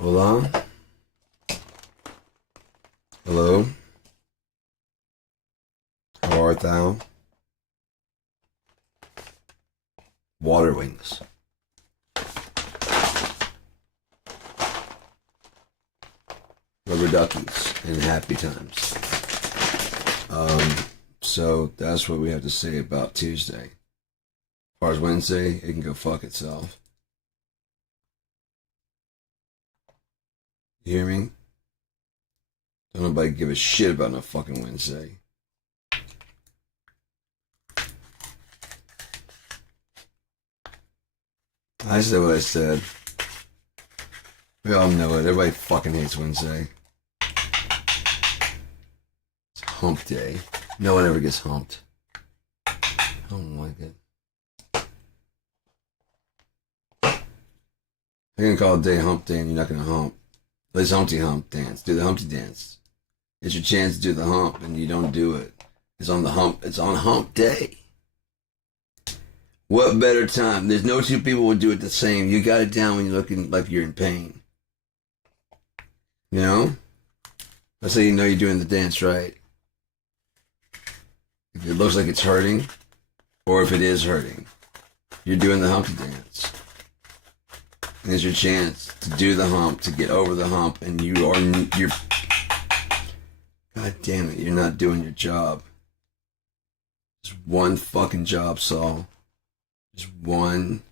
Hola. Hello. How art thou? Water wings. Rubber duckies and happy times. So that's what we have to say about Tuesday. As far as Wednesday, it can go fuck itself. You hear me? Don't nobody give a shit about no fucking Wednesday. I said what I said. We all know it. Everybody fucking hates Wednesday. It's hump day. No one ever gets humped. I don't like it. They're gonna call it day hump day and you're not gonna hump. Let's Humpty Hump dance. Do the Humpty dance. It's your chance to do the hump and you don't do it. It's on the hump. It's on hump day. What better time? There's no two people would do it the same. You got it down when you're looking like you're in pain. You know? That's how you know you're doing the dance right. If it looks like it's hurting, or if it is hurting, you're doing the Humpty dance. And it's your chance to do the hump, to get over the hump, and you're God damn it, you're not doing your job. Just one fucking job, Saul. Just one.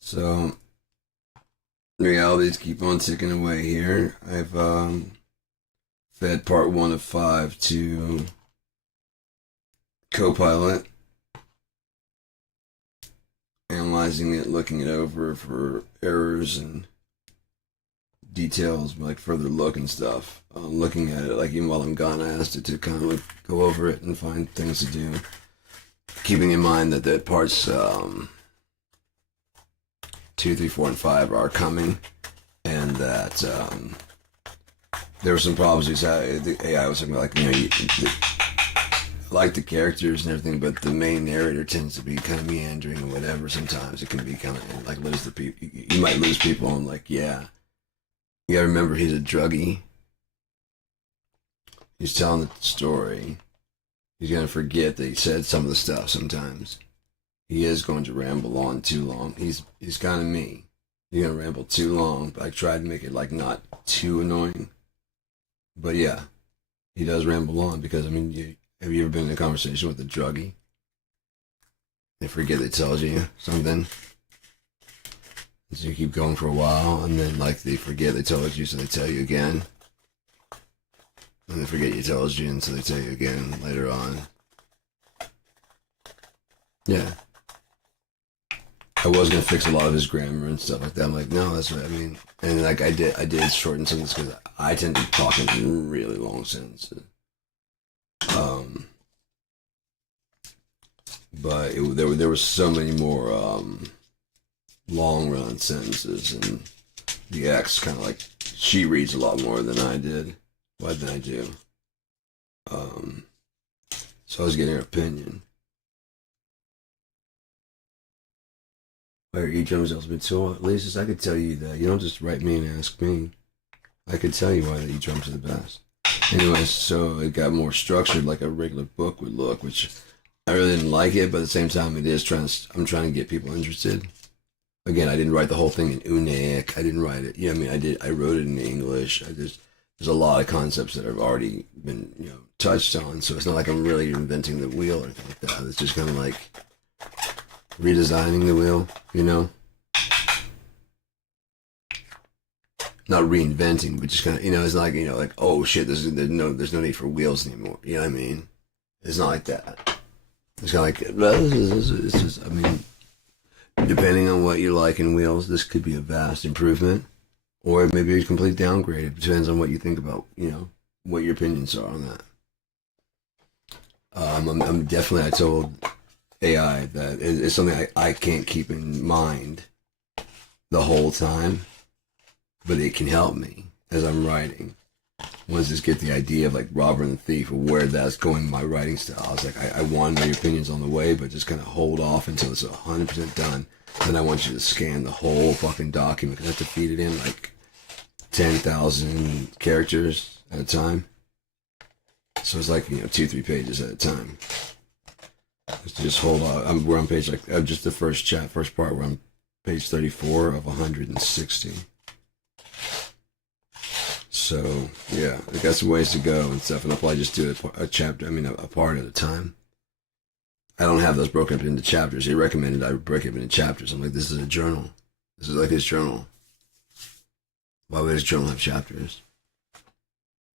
So, realities keep on ticking away here. I've fed part 1 of 5 to Copilot, analyzing it, looking it over for errors and details, like further look and stuff. Looking at it, like even while I'm gone, I asked it to kind of like go over it and find things to do. Keeping in mind that the parts 2, 3, 4, and 5 are coming, and that there were some problems. The AI was something like, like the characters and everything, but the main narrator tends to be kind of meandering and whatever. Sometimes it can be kind of like lose the people. You might lose people and like, yeah. You gotta remember he's a druggie. He's telling the story. He's gonna forget that he said some of the stuff sometimes. He is going to ramble on too long. He's kind of me. He's gonna ramble too long, but I tried to make it like not too annoying. But yeah, he does ramble on because, I mean, have you ever been in a conversation with a druggie? They forget they told you something. So you keep going for a while, and then like they forget they told you, so they tell you again. And they forget you told you, and so they tell you again later on. Yeah. I was gonna fix a lot of his grammar and stuff like that. I'm like, no, that's what I mean. And like I did shorten sentences because I tend to talk in really long sentences. But there were so many more long run sentences, and the X kind of like, she reads a lot more than I did. Why than I do. So I was getting her opinion. Why are eardrums also been so? At least I could tell you that. You don't just write me and ask me. I could tell you why the eardrums are the best. Anyways, so it got more structured like a regular book would look, which I really didn't like it, but at the same time I'm trying to get people interested. Again, I didn't write the whole thing in Unik. I didn't write it. Yeah, I mean, I wrote it in English. There's a lot of concepts that have already been, touched on. So it's not like I'm really inventing the wheel or anything like that. It's just kind of like redesigning the wheel, Not reinventing, but just kind of, it's like, like, oh shit, there's no need for wheels anymore. You know what I mean? It's not like that. It's kind of like, it's just, I mean, depending on what you like in wheels, this could be a vast improvement, or maybe a complete downgrade. It depends on what you think about, what your opinions are on that. I'm definitely, I told AI that it's something I can't keep in mind the whole time, but it can help me as I'm writing. Once I just get the idea of like Robber and the Thief, or where that's going in my writing style, I was like, I want to know your opinions on the way, but just kind of hold off until it's 100% done. Then I want you to scan the whole fucking document because I have to feed it in like 10,000 characters at a time. So it's like, 2-3 pages at a time. Just hold on. We're on page just the first part. We're on page 34 of 160. So yeah, I got some ways to go and stuff, and I'll probably just do a chapter. A part at a time. I don't have those broken up into chapters. They recommended I break it into chapters. I'm like, this is a journal. This is like his journal. Why would his journal have chapters?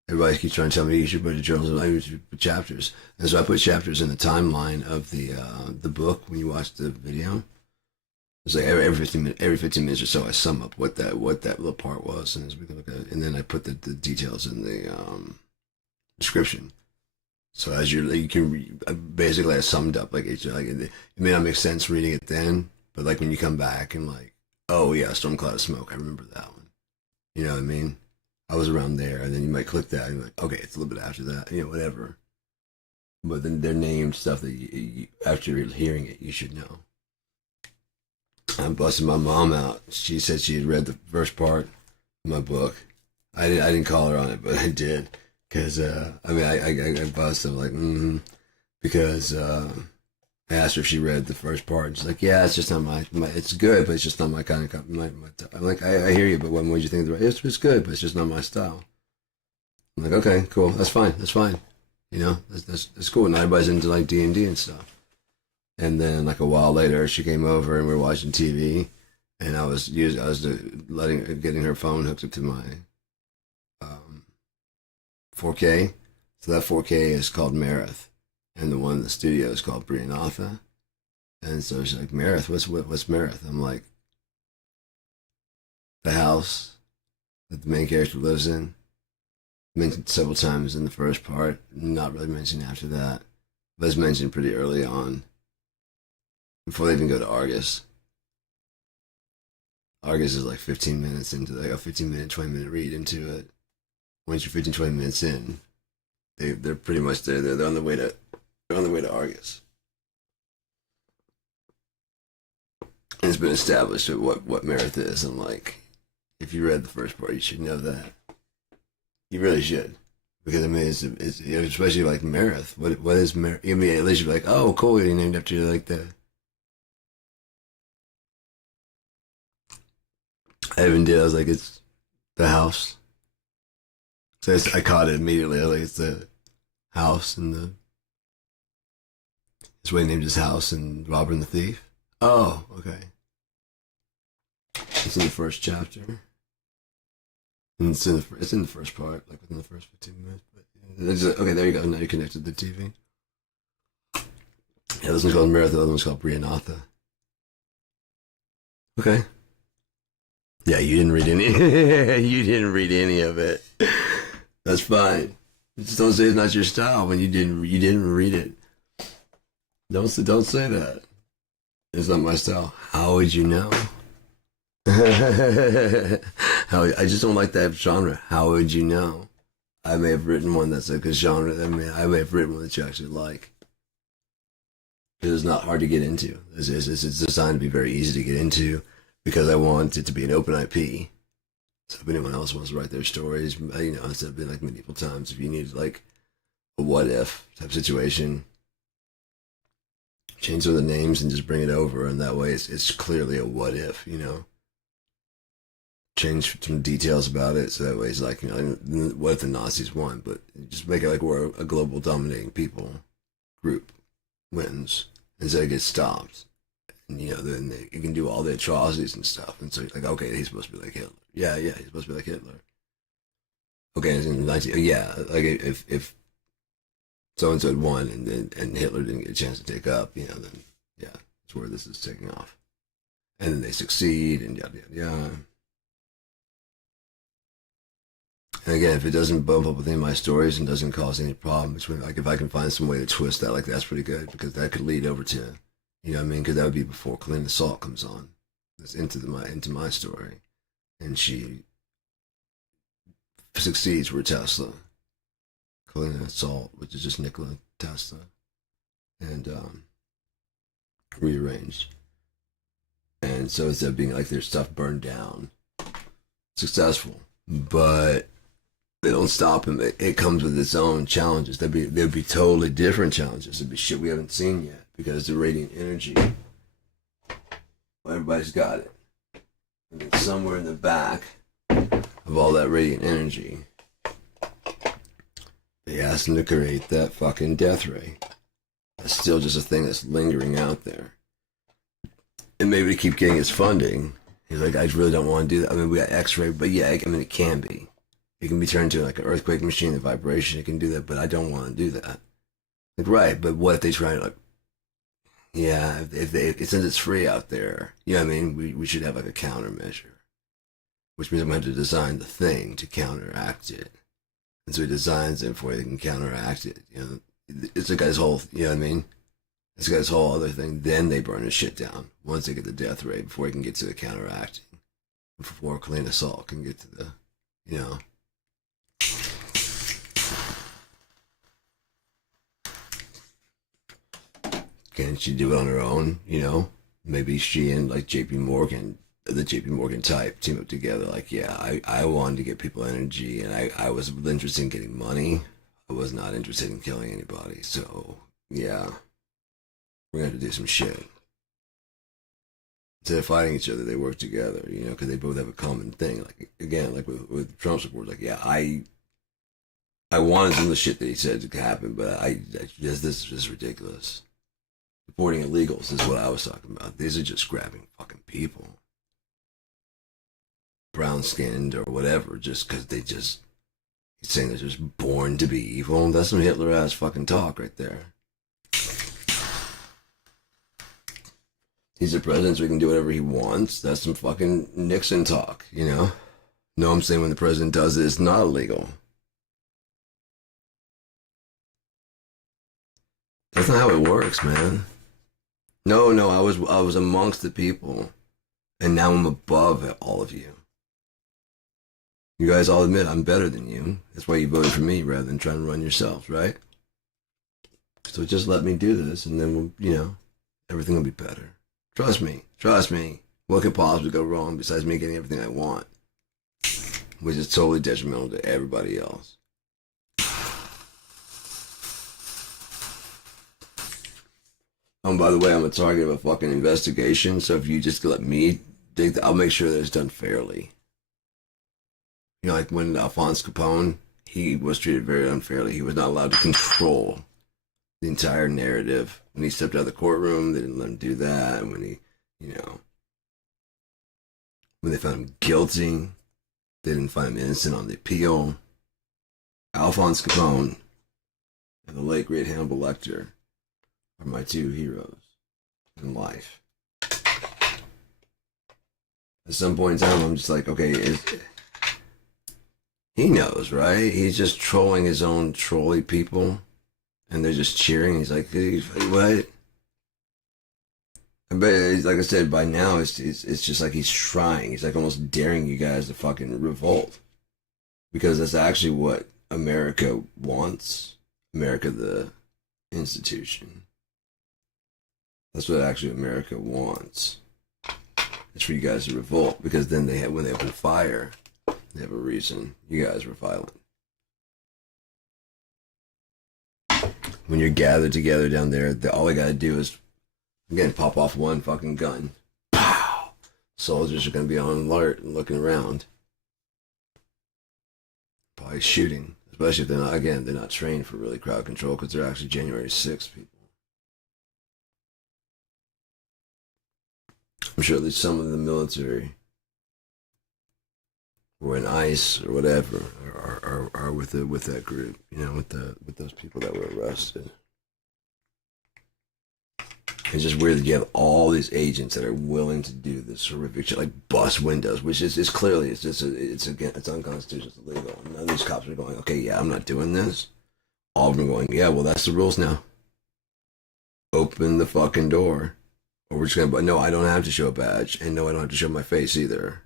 Everybody keeps trying to tell me you should put a journal, you should put chapters. And so I put chapters in the timeline of the book when you watch the video. It's like every 15 minutes or so, I sum up what that little part was, and as we can look at it, and then I put the details in the description. So as you can basically I summed up it may not make sense reading it then, but like when you come back and like, oh yeah, Storm Cloud of Smoke, I remember that one. You know what I mean? I was around there, and then you might click that and you're like, okay, it's a little bit after that, whatever. But then they're named stuff that you after hearing it, you should know. I'm busting my mom out. She said she had read the first part of my book. I didn't call her on it, but I did. Because, I busted. I'm like, because I asked her if she read the first part. And she's like, yeah, it's just not my it's good, but it's just not my kind of, I'm like, I hear you, but what did you think of the it's good, but it's just not my style. I'm like, okay, cool. That's fine. That's cool. Not everybody's into like D&D and stuff. And then like a while later, she came over and we were watching TV, and I was getting her phone hooked up to my 4K. So that 4K is called Marith, and the one in the studio is called Brianatha. And so she's like, Marith, what's Marith? I'm like, the house that the main character lives in. Mentioned several times in the first part, not really mentioned after that, but it's mentioned pretty early on. Before they even go to Argus. Argus is like 15 minutes into like a 15-minute, 20-minute read into it. Once you're 15, 20 minutes in, they're pretty much there. They're on the way to Argus. And it's been established what Marith is. I'm like, if you read the first part, you should know that. You really should. Because it's especially like Marith. What is Marith? At least you're like, oh cool, you're named after like the Evan did. I was like, it's the house. So I caught it immediately. I was like, it's the house and that's why he named his house and Robber and the Thief. Oh, okay. It's in the first chapter. And it's in the first part, like within the first 15 minutes. But okay, there you go. Now you're connected to the TV. Yeah, this one's called Marith. The other one's called Brianatha. Okay. Yeah, you didn't read any. You didn't read any of it. That's fine. Just don't say it's not your style when you didn't read it. Don't say that. It's not my style. How would you know? I just don't like that genre. How would you know? I may have written one that's like a genre. I may have written one that you actually like. It's not hard to get into. It's designed to be very easy to get into because I want it to be an open IP. So if anyone else wants to write their stories, instead of being like medieval times, if you need like a what if type situation, change some of the names and just bring it over, and that way it's clearly a what if, Change some details about it, so that way it's like, what if the Nazis won? But just make it like we're a global dominating people group wins, instead it gets stopped. And, then you can do all the atrocities and stuff. And so you're like, okay, he's supposed to be like Hitler. Yeah, he's supposed to be like Hitler. Okay, in 19, yeah, like if so-and-so had won and Hitler didn't get a chance to take up, then, yeah, that's where this is taking off. And then they succeed and yada, yada, yada. And again, if it doesn't bump up with any of my stories and doesn't cause any problems, like if I can find some way to twist that, like that's pretty good, because that could lead over to, because that would be before Kalina Salt comes on. That's into my story, and she succeeds with Tesla. Kalina Salt, which is just Nikola Tesla, and rearranged. And so instead of being like their stuff burned down, successful, but they don't stop him. It comes with its own challenges. There'd be totally different challenges. There'd be shit we haven't seen yet because the radiant energy. Well, everybody's got it. And then somewhere in the back of all that radiant energy, they asked him to create that fucking death ray. That's still just a thing that's lingering out there. And maybe to keep getting his funding, he's like, I really don't want to do that. I mean, we got X-ray, but yeah, I mean, it can be. It can be turned into like an earthquake machine, the vibration, it can do that, but I don't want to do that. Like, right, but what if they try to, like, yeah, since it's free out there, you know what I mean? We should have like a countermeasure, which means I'm going to have to design the thing to counteract it. And so he designs it before they can counteract it. You know, it's like his whole, you know what I mean? It's got his whole other thing. Then they burn his shit down once they get the death ray before he can get to the counteracting. Before clean assault can get to the, you know. Can't she do it on her own? You know, maybe she and like JP Morgan, the JP Morgan type, team up together. Like, yeah, I wanted to get people energy, and I was interested in getting money. I was not interested in killing anybody. So yeah, we're gonna have to do some shit. Instead of fighting each other, they work together. You know, because they both have a common thing. Like again, like with Trump support, like yeah, I wanted some of the shit that he said to happen, but this is just ridiculous. Supporting illegals is what I was talking about. These are just grabbing fucking people. Brown skinned or whatever, just because they just saying they're just born to be evil. That's some Hitler ass fucking talk right there. He's the president, so he can do whatever he wants. That's some fucking Nixon talk, you know? No, I'm saying when the president does it, it's not illegal. That's not how it works, man. No, I was amongst the people, and now I'm above all of you. You guys all admit I'm better than you. That's why you voted for me rather than trying to run yourselves, right? So just let me do this, and then we'll, you know, everything will be better. Trust me. What could possibly go wrong besides me getting everything I want, which is totally detrimental to everybody else. By the way, I'm a target of a fucking investigation, so if you just let me dig that, I'll make sure that it's done fairly. You know, like when Alphonse Capone, he was treated very unfairly. He was not allowed to control the entire narrative. When he stepped out of the courtroom, they didn't let him do that. And when he, you know, when they found him guilty, they didn't find him innocent on the appeal. Alphonse Capone and the late great Hannibal Lecter are my two heroes in life. At some point in time, I'm just like, okay, he knows, right? He's just trolling his own trolly people, and they're just cheering. He's like, hey, what? But like I said, by now it's just like he's trying. He's like almost daring you guys to fucking revolt, because that's actually what America wants. America, the institution. That's what actually America wants. It's for you guys to revolt, because then when they open fire, they have a reason. You guys were violent. When you're gathered together down there, all they gotta do is, again, pop off one fucking gun. Pow! Soldiers are gonna be on alert and looking around. Probably shooting. Especially if they're not trained for really crowd control, because they're actually January 6th people. I'm sure at least some of the military or in ICE or whatever are with that group, you know, with those people that were arrested. It's just weird that you have all these agents that are willing to do this horrific shit, like bust windows, which is clearly it's unconstitutional, it's illegal. None of these cops are going, okay, yeah, I'm not doing this. All of them are going, yeah, well, that's the rules now. Open the fucking door. Or we're just gonna, but no, I don't have to show a badge, and no, I don't have to show my face either.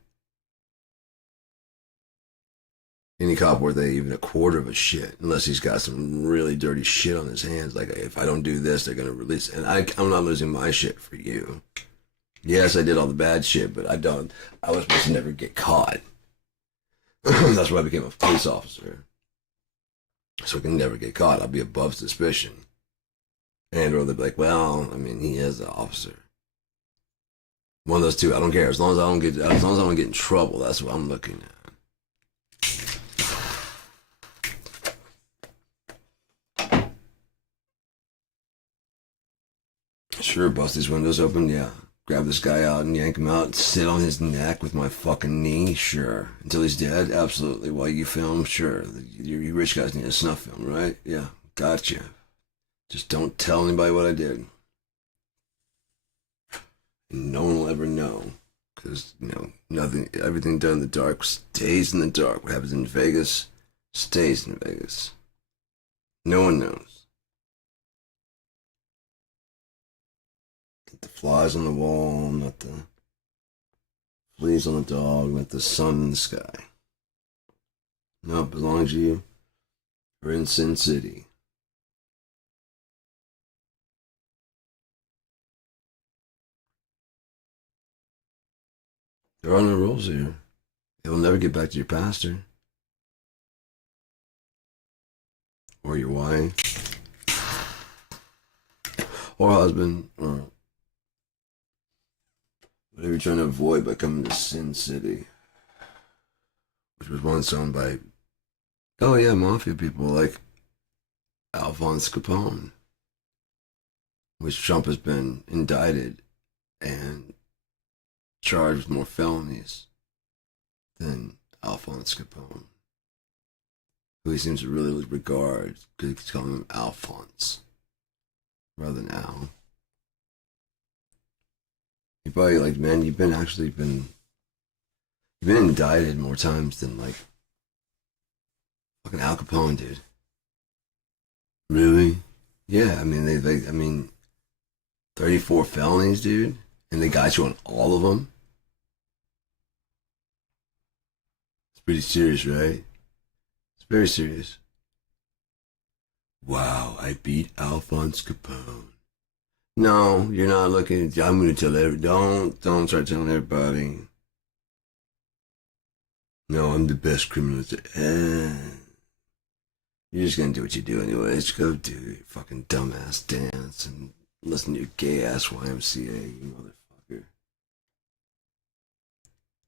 Any cop worth even a quarter of a shit, unless he's got some really dirty shit on his hands. Like, if I don't do this, they're gonna release it. And I'm not losing my shit for you. Yes, I did all the bad shit, but I don't. I was supposed to never get caught. That's why I became a police officer. So I can never get caught. I'll be above suspicion. And or they'll be like, well, I mean, he is an officer. One of those two. I don't care. As long as I don't get in trouble, that's what I'm looking at. Sure, bust these windows open, yeah. Grab this guy out and yank him out and sit on his neck with my fucking knee, sure. Until he's dead, absolutely. While you film, sure. You rich guys need a snuff film, right? Yeah, gotcha. Just don't tell anybody what I did. And no one will ever know. Because, nothing, everything done in the dark stays in the dark. What happens in Vegas stays in Vegas. No one knows. Not the flies on the wall, not the fleas on the dog, not the sun in the sky. No, it belongs to you. We're in Sin City. There are no rules here. It will never get back to your pastor. Or your wife. Or husband. Or whatever you're trying to avoid by coming to Sin City. Which was once owned by, oh yeah, mafia people like Alphonse Capone. Which Trump has been indicted and charged with more felonies than Alphonse Capone, who he seems to really regard because he's calling him Alphonse rather than Al. You probably like, man, you've been indicted more times than like fucking Al Capone, dude. Really? Yeah, I mean I mean 34 felonies, dude, and they got you on all of them. It's pretty serious, right? It's very serious. Wow, I beat Alphonse Capone. No, you're not looking. I'm going to tell don't start telling everybody. No, I'm the best criminal. You're just going to do what you do anyways. Go do your fucking dumbass dance and listen to your gay ass YMCA, you motherfucker.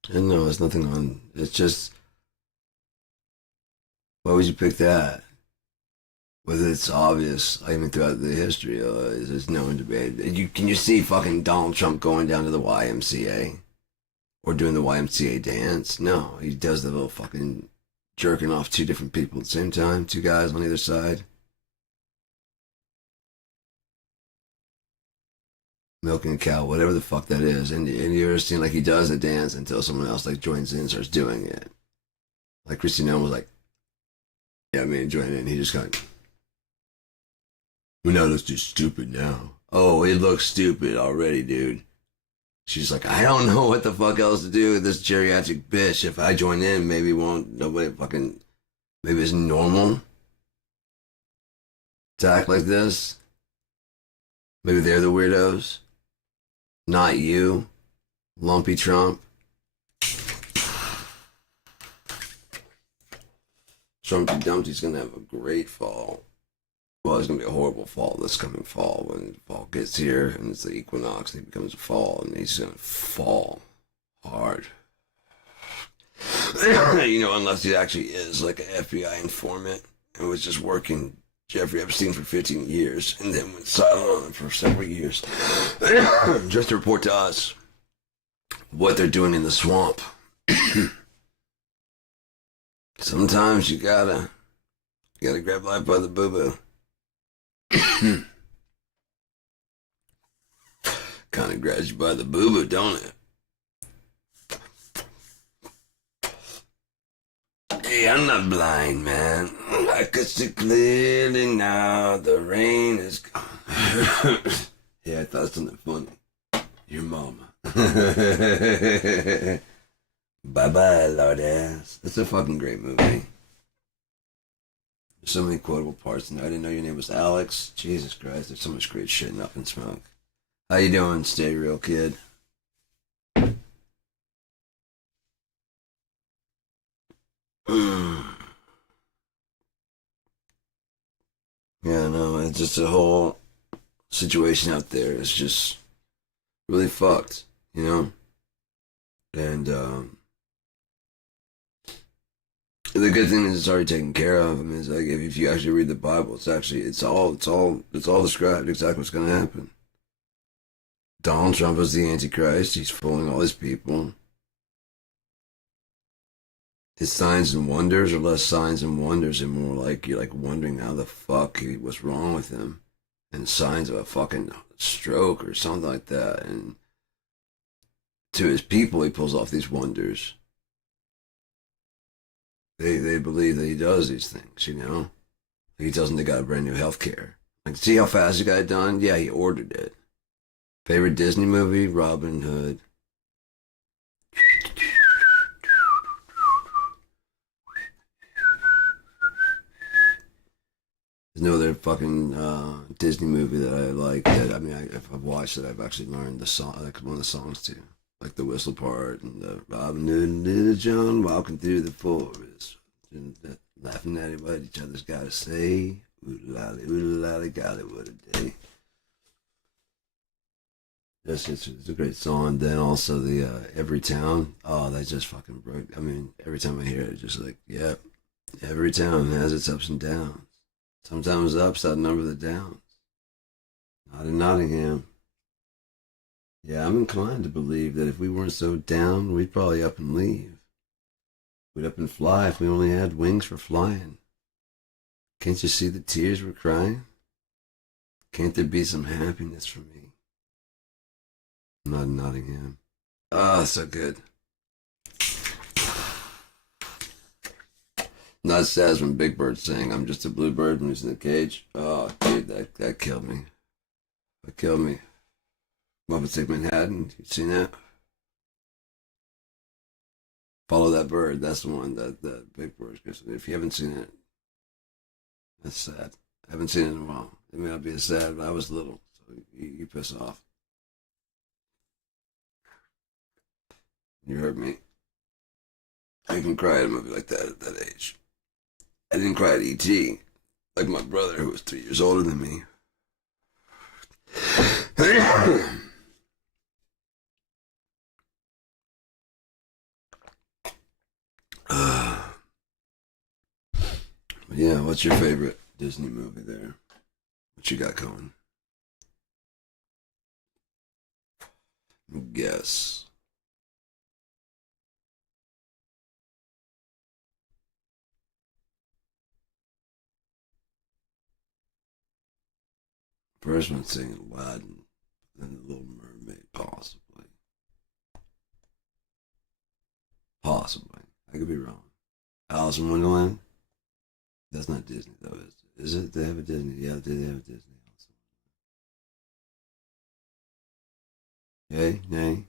And no, it's nothing on. It's just, why would you pick that? Whether it's obvious, I mean, throughout the history, there's no debate. Can you see fucking Donald Trump going down to the YMCA? Or doing the YMCA dance? No, he does the little fucking jerking off two different people at the same time, two guys on either side. Milking a cow, whatever the fuck that is. And you ever seen like he does a dance until someone else like joins in and starts doing it? Like Christina was like, yeah, I mean, join in. He just kind of, well, now it looks just stupid now. Oh, it looks stupid already, dude. She's like, I don't know what the fuck else to do with this geriatric bitch. If I join in, maybe nobody fucking, maybe it's normal to act like this. Maybe they're the weirdos. Not you, Lumpy Trump. Trumpy Dumpty's gonna have a great fall. Well, it's going to be a horrible fall this coming fall when fall gets here and it's the equinox and he becomes a fall and he's going to fall hard. Unless he actually is like an FBI informant and was just working Jeffrey Epstein for 15 years and then went silent on him for several years. Just to report to us what they're doing in the swamp. Sometimes you gotta grab life by the boo-boo. Kind of grabs you by the boo-boo, don't it? Hey, I'm not blind, man. I could see clearly now. The rain is gone. Yeah, I thought something funny. Your mama. Bye-bye, Lord ass. It's a fucking great movie. There's so many quotable parts in there. I didn't know your name was Alex. Jesus Christ, there's so much great shit in Up in Smoke. How you doing, stay real kid? Yeah, no, it's just a whole situation out there. It's just really fucked, you know? And the good thing is it's already taken care of. I mean, it's like if you actually read the Bible, it's all described exactly what's going to happen. Donald Trump is the Antichrist. He's fooling all his people. His signs and wonders are less signs and wonders and more like you're like wondering how the fuck what's wrong with him, and signs of a fucking stroke or something like that. And to his people, he pulls off these wonders. They believe that he does these things, you know. He tells them they got a brand new health care. Like, see how fast he got it done? Yeah, he ordered it. Favorite Disney movie? Robin Hood. There's no other fucking Disney movie that I like. That I mean, if I've watched it, I've actually learned the song, like one of the songs too, like the whistle part and the Robin Hood and Little John walking through the forest, and laughing at what each other's got to say. Oodle lolly, golly, what a day. It's a great song. Then also the Every Town. Oh, that just fucking broke. I mean, every time I hear it, it's just like, yep. Every town has its ups and downs. Sometimes the ups outnumber the downs. Not in Nottingham. Yeah, I'm inclined to believe that if we weren't so down, we'd probably up and leave. We'd up and fly if we only had wings for flying. Can't you see the tears we're crying? Can't there be some happiness for me? Not in Nottingham. Ah, so good. Not as sad as when Big Bird sang "I'm just a bluebird when he's in the cage." Oh, dude, that killed me. That killed me. Muppets Take Manhattan. You seen that? Follow That Bird. That's the one that Big Bird. If you haven't seen it, that's sad. I haven't seen it in a while. It may not be as sad, but I was little, so you piss off. You hurt me. I can cry at a movie like that at that age. I didn't cry at E.T. like my brother, who was 3 years older than me. Yeah, what's your favorite Disney movie there? What you got going? Guess. First one saying Aladdin, then The Little Mermaid, possibly. Possibly. I could be wrong. Alice in Wonderland? That's not Disney, though, is it? Is it? They have a Disney. Yeah, they have a Disney also. Hey, nay.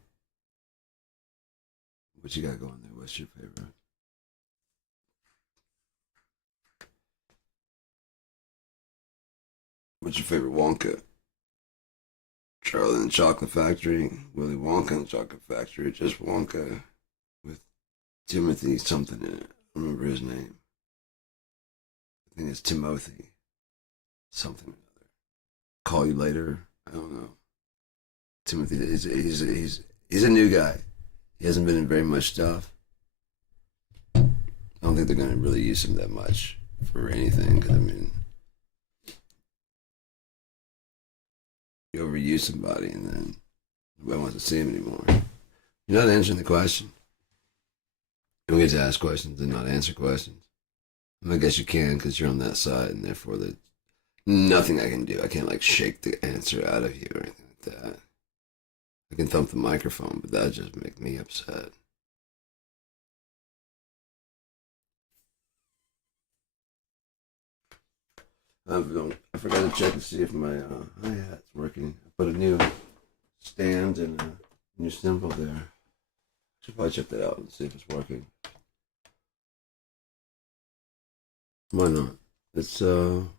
What you got going there? What's your favorite? What's your favorite Wonka? Charlie and the Chocolate Factory, Willy Wonka and the Chocolate Factory, just Wonka with Timothy something in it. I don't remember his name. I think it's Timothy something. Call you later. I don't know. Timothy. He's a new guy. He hasn't been in very much stuff. I don't think they're gonna really use him that much for anything. Because I mean, you overuse somebody and then nobody wants to see him anymore. You're not answering the question. You don't get to ask questions and not answer questions. I guess you can because you're on that side, and therefore there's nothing I can do. I can't like shake the answer out of you or anything like that. I can thump the microphone, but that just make me upset. I forgot to check to see if my hi-hat's working. I put a new stand and a new cymbal there. Should probably check that out and see if it's working. Why not? It's you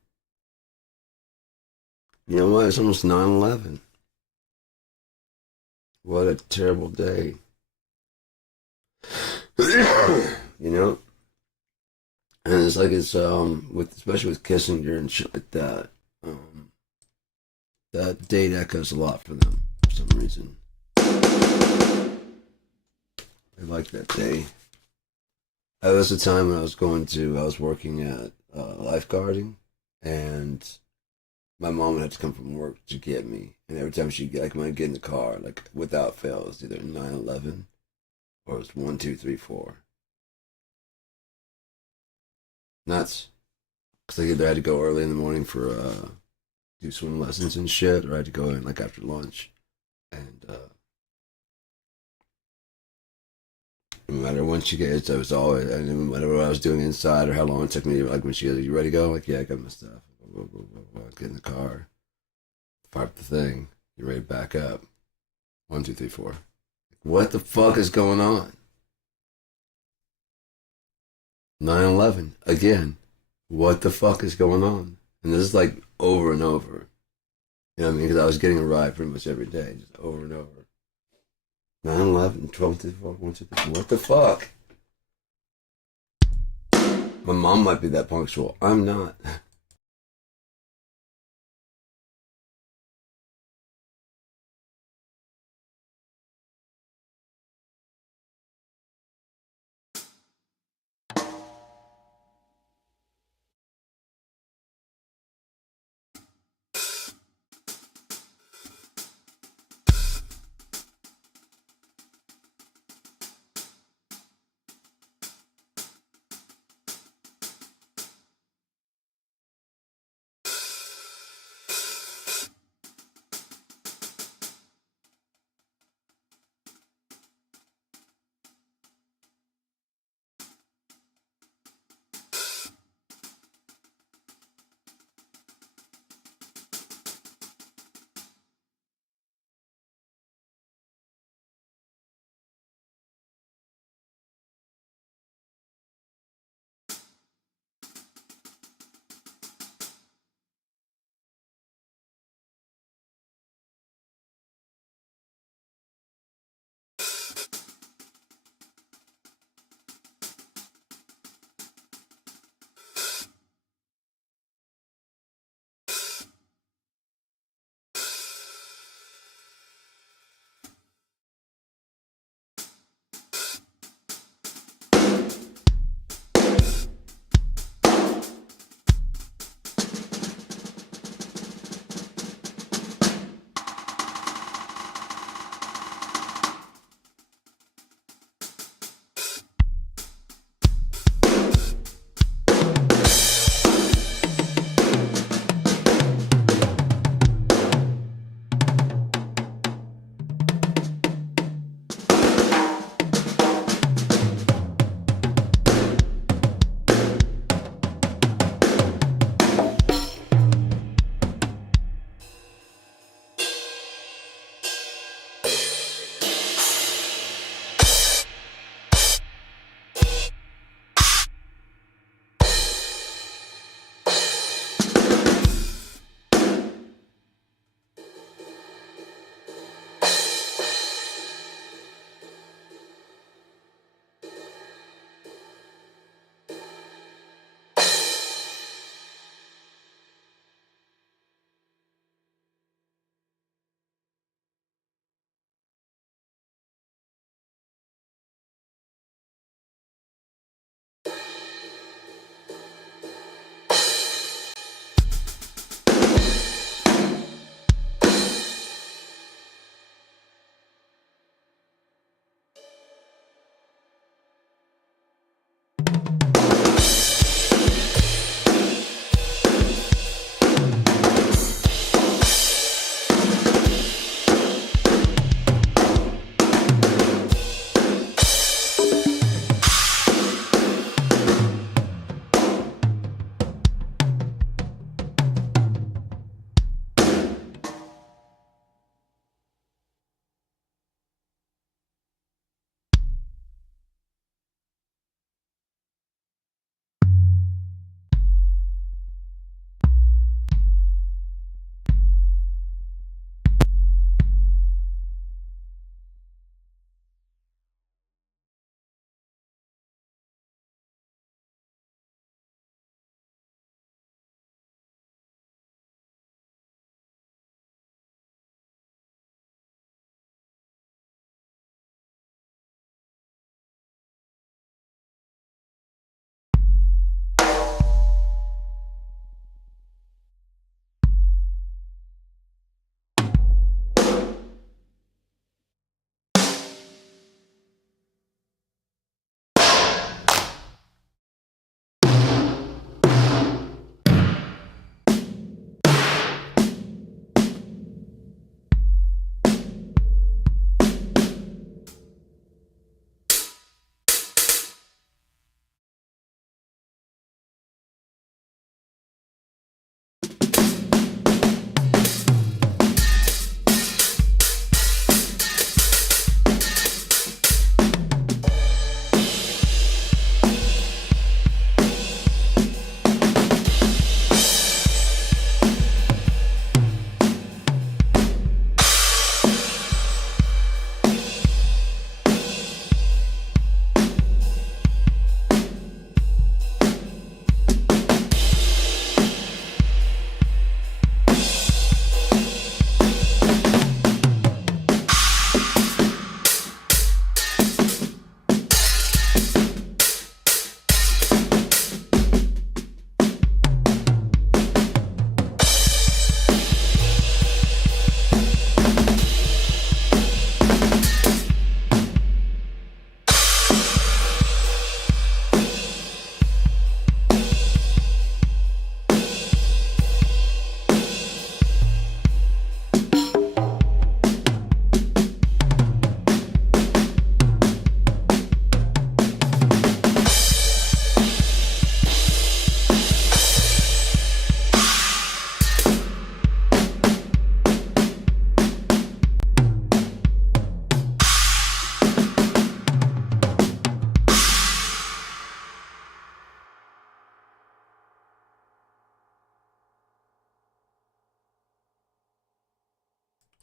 know what? It's almost 9/11. What a terrible day. You know? And it's like it's with especially with Kissinger and shit like that. Um, that date echoes a lot for them for some reason. They like that day. That was the time when I was working at lifeguarding, and my mom would have to come from work to get me. And every time she'd get, like, when I get in the car, like, without fail, it was either 9/11 or it was 1, 2, 3, 4. Nuts. Because I either had to go early in the morning for do swim lessons and shit, or I had to go in, like, after lunch. And no matter when she gets, I was always, I didn't matter what I was doing inside or how long it took me, like, when she goes, "You ready to go?" Like, "Yeah, I got my stuff." Get in the car, fire up the thing, you ready to back up. 1, 2, 3, 4. What the fuck is going on? 9/11 again. What the fuck is going on? And this is like over and over. You know what I mean? Because I was getting a ride pretty much every day, just over and over. 9/11, 12, 4, 1, 2, 3. What the fuck? My mom might be that punctual. I'm not.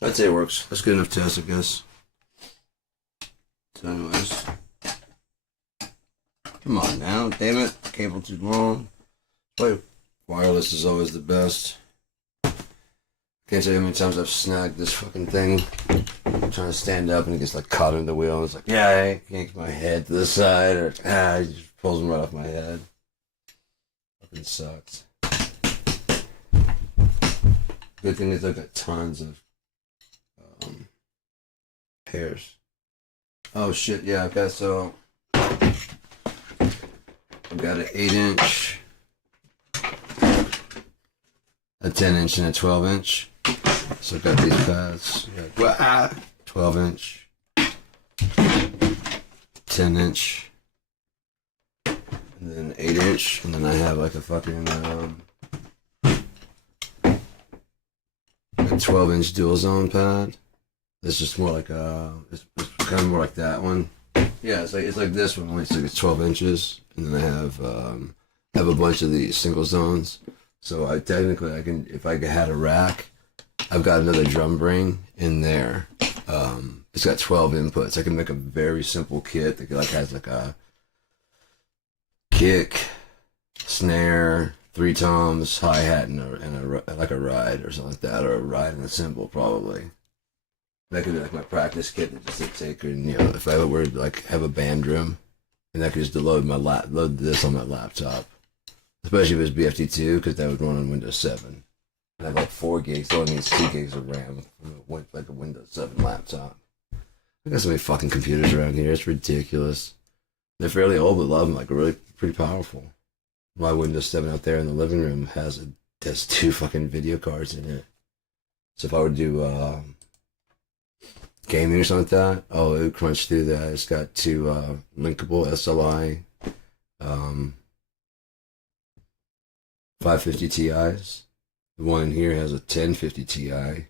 I'd say it works. That's good enough test, I guess. So anyways. Come on now, damn it. Cable too long. But wireless is always the best. Can't tell you how many times I've snagged this fucking thing. I'm trying to stand up and it gets like caught in the wheel. And it's like, yeah, I can't get my head to the side. Or, it just pulls them right off my head. Fucking sucks. Good thing is I've got tons of pairs. Oh shit, yeah, I've got an 8-inch, a 10-inch, and a 12-inch. So I've got these pads. 12-inch, 10-inch, and then 8-inch, and then I have like a fucking a 12-inch dual zone pad. It's just more like it's kind of more like that one. Yeah, it's like this one, only it's 12 inches, and then I have a bunch of these single zones. So I can, if I had a rack, I've got another drum brain in there. It's got 12 inputs. I can make a very simple kit that like has like a kick, snare, 3 toms, hi hat, and like a ride or something like that, or a ride and a cymbal probably. That could be like my practice kit that just to take, and if I were to like have a band room, and I could just load this on my laptop, especially if it was BFT2, because that would run on Windows 7. And I have like 4 gigs, it only needs 2 gigs of RAM from like a Windows 7 laptop. I got so many fucking computers around here, it's ridiculous. They're fairly old, but a lot of them like really pretty powerful. My Windows 7 out there in the living room has 2 fucking video cards in it. So if I were to do gaming or something like that, it would crunch through that. It's got 2 linkable SLI 550 Ti's. The one in here has a 1050 Ti.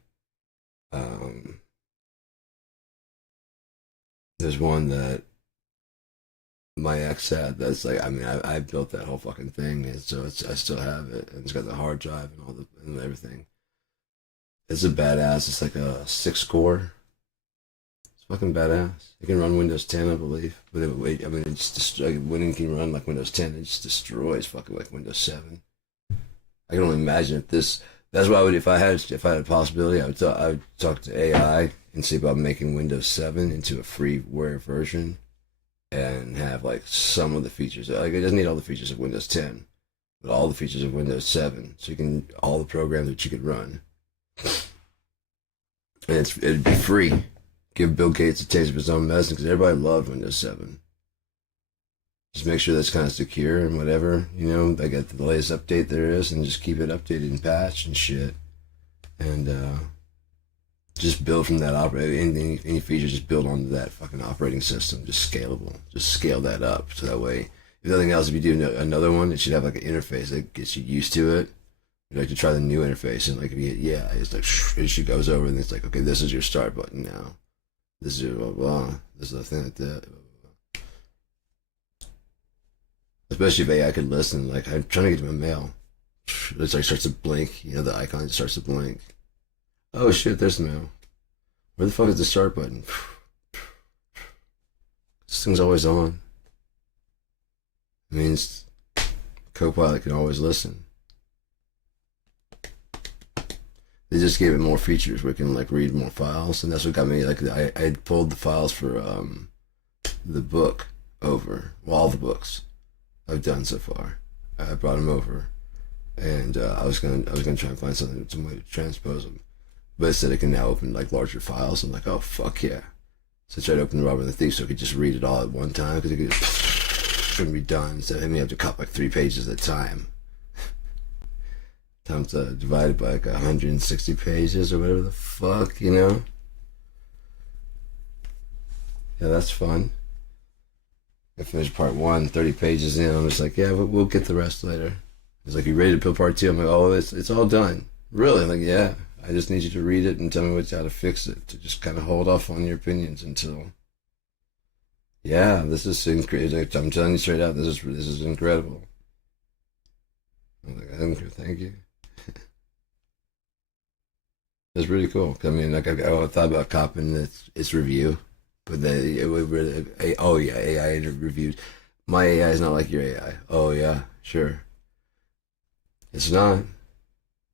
There's one that my ex had that's like, I built that whole fucking thing, and so I still have it, and it's got the hard drive and everything. It's a badass. It's like a 6-core. Fucking badass. It can run Windows 10, I believe. But when it can run like Windows 10, it just destroys fucking like Windows 7. I can only imagine if this. That's why if I had a possibility, I would talk to AI and see about making Windows 7 into a freeware version, and have like some of the features. Like it doesn't need all the features of Windows 10, but all the features of Windows 7. So you can all the programs that you could run, and it'd be free. Give Bill Gates a taste of his own medicine, because everybody loved Windows 7. Just make sure that's kind of secure and whatever, they got the latest update there is, and just keep it updated and patched and shit. And just build from that any features, just build onto that fucking operating system, just scalable. Just scale that up, so that way, if nothing else, if you do another one, it should have like an interface that gets you used to it. You like to try the new interface, and like it's like it goes over, and it's like, okay, this is your start button now. This is blah blah. This is the thing like that. Especially if AI could listen. Like I'm trying to get to my mail. It's like starts to blink. The icon starts to blink. Oh shit! There's the mail. Where the fuck is the start button? This thing's always on. It means Copilot can always listen. They just gave it more features where it can like read more files, and that's what got me. Like I had pulled the files for the book over, all the books I've done so far. I brought them over, and I was gonna try and find some way to transpose them, but it said it can now open like larger files. I'm like, oh fuck yeah! So I tried to open the Robber and the Thief so I could just read it all at one time, because it could just be done. So I may have to cut like 3 pages at a time. Times divided by like 160 pages or whatever the fuck, Yeah, that's fun. I finished part 1, 30 pages in. I'm just like, yeah, we'll get the rest later. He's like, you ready to build part 2? I'm like, oh, it's all done. Really? I'm like, yeah. I just need you to read it and tell me how to fix it. To just kind of hold off on your opinions until. Yeah, this is incredible. I'm telling you straight out, this is incredible. I'm like, thank you. It's pretty cool. I mean, like I thought about copying its review, but then it would really, oh yeah, AI reviews. My AI is not like your AI. Oh yeah, sure. It's not.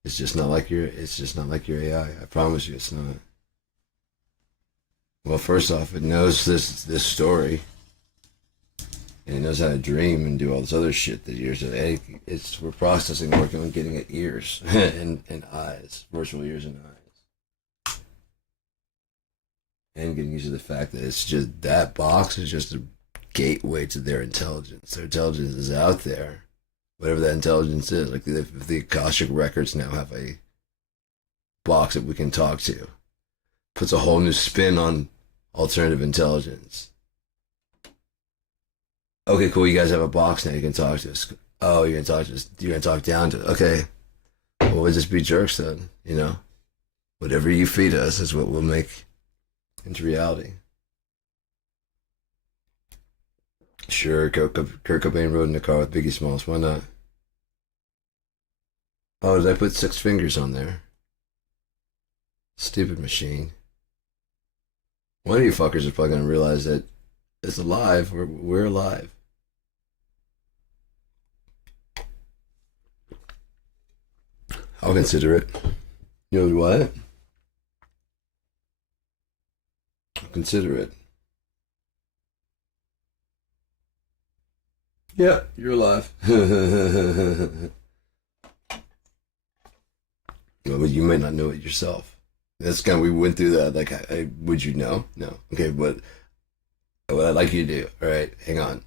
It's just not like your. It's just not like your AI. I promise you, it's not. Well, first off, it knows this story, and it knows how to dream and do all this other shit that yours. It's we're processing, working on getting it ears and eyes, virtual ears and eyes, and getting used to the fact that it's just that box is just a gateway to their intelligence. Their intelligence is out there, whatever that intelligence is. Like if the Akashic records now have a box that we can talk to, puts a whole new spin on alternative intelligence. Okay, cool. You guys have a box now. You can talk to us. Oh, you're gonna talk to us. You're gonna talk down to us. Okay. Well, we'll just be jerks then. You know, whatever you feed us is what we'll make into reality. Sure, Kurt Cobain rode in the car with Biggie Smalls. Why not? Oh, did I put 6 fingers on there? Stupid machine. One of you fuckers is probably gonna realize that it's alive. We're alive. I'll consider it. You know what? I'll consider it. Yeah, you're alive. Well, you might not know it yourself. That's kind of, we went through that. Like, would you know? No. Okay, but what I'd like you to do, all right, hang on.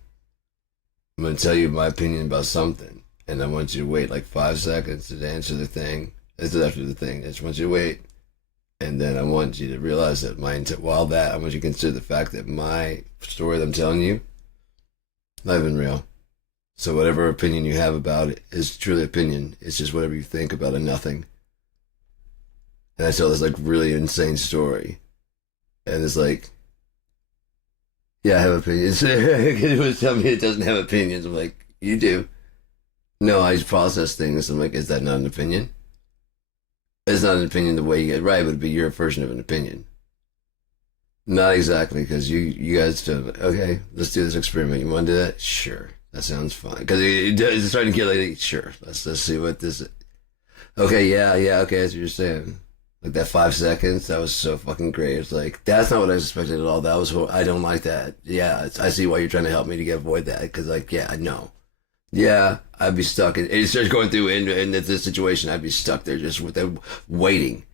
I'm going to tell you my opinion about something, and I want you to wait like 5 seconds to answer the thing. This is after the thing. I just want you to wait, and then I want you to realize that while that, I want you to consider the fact that my story that I'm telling you, not even real. So whatever opinion you have about it is truly opinion. It's just whatever you think about a nothing. And I tell this like really insane story, and it's like, yeah, I have opinions. It was telling me it doesn't have opinions. I'm like, you do. No, I just process things. I'm like, is that not an opinion? It's not an opinion the way you get it right, but it'd be your version of an opinion. Not exactly, because you guys do. Okay, let's do this experiment. You want to do that? Sure, that sounds fun. Because it's starting to get like, sure. Let's see what this is. Okay, yeah, okay, that's what you're saying. Like that 5 seconds, that was so fucking great. It's like, that's not what I expected at all. That was, I don't like that. Yeah, I see why you're trying to help me to avoid that. Because, like, yeah, no. Yeah, I'd be stuck. And it starts going through in this situation. I'd be stuck there just with them waiting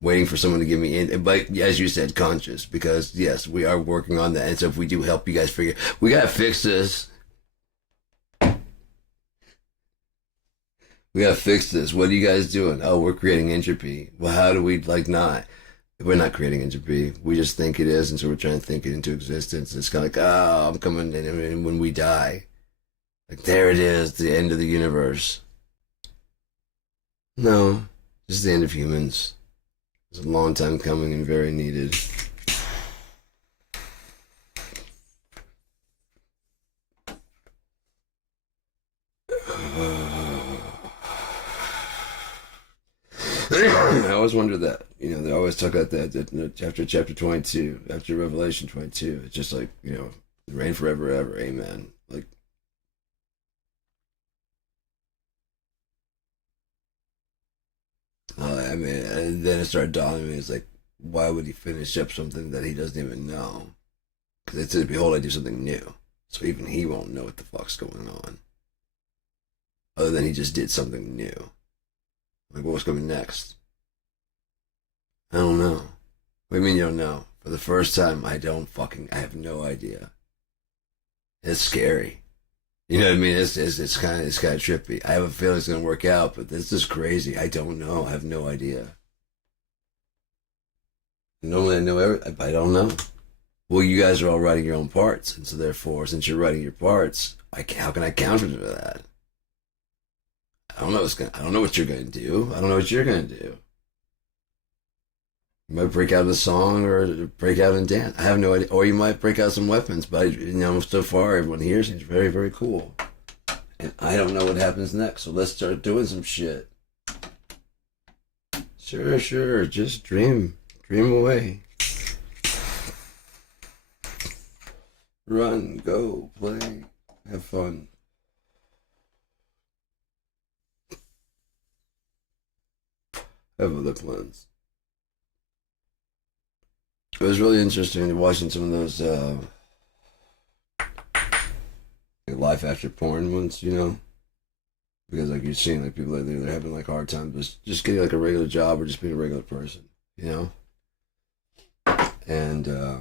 for someone to give me in. But as you said, conscious. Because, yes, we are working on that. And so if we do help you guys figure, we got to fix this. We gotta fix this. What are you guys doing? Oh, we're creating entropy. Well, how do we not? We're not creating entropy. We just think it is, and so we're trying to think it into existence. It's kind of like, oh, I'm coming in, and when we die, like there it is, the end of the universe. No, just the end of humans. It's a long time coming and very needed. I always wonder that. You know, they always talk about that after chapter 22, after Revelation 22. It's just like, you know, reign forever, ever. Amen. Like, I mean, and then it started dawning on me. It's like, why would he finish up something that he doesn't even know? Because it said, behold, I do something new. So even he won't know what the fuck's going on. Other than he just did something new. Like, what's coming next? I don't know. What do you mean you don't know? For the first time, I have no idea. It's scary. You know what I mean? It's kind of trippy. I have a feeling it's gonna work out, but this is crazy. I don't know. I have no idea. Normally I know everything. I don't know. Well, you guys are all writing your own parts, and so therefore, since you're writing your parts, how can I counter to that? I don't know I don't know what you're gonna do. I don't know what you're gonna do. You might break out in a song or break out in dance. I have no idea. Or you might break out some weapons. But you know, so far everyone here seems very, very cool. And I don't know what happens next. So let's start doing some shit. Sure, sure. Just dream. Dream away. Run, go, play, have fun. Have other plans. It was really interesting watching some of those like life after porn ones, you know, because like you're seeing like people they're having like hard time just getting like a regular job or just being a regular person, you know, and a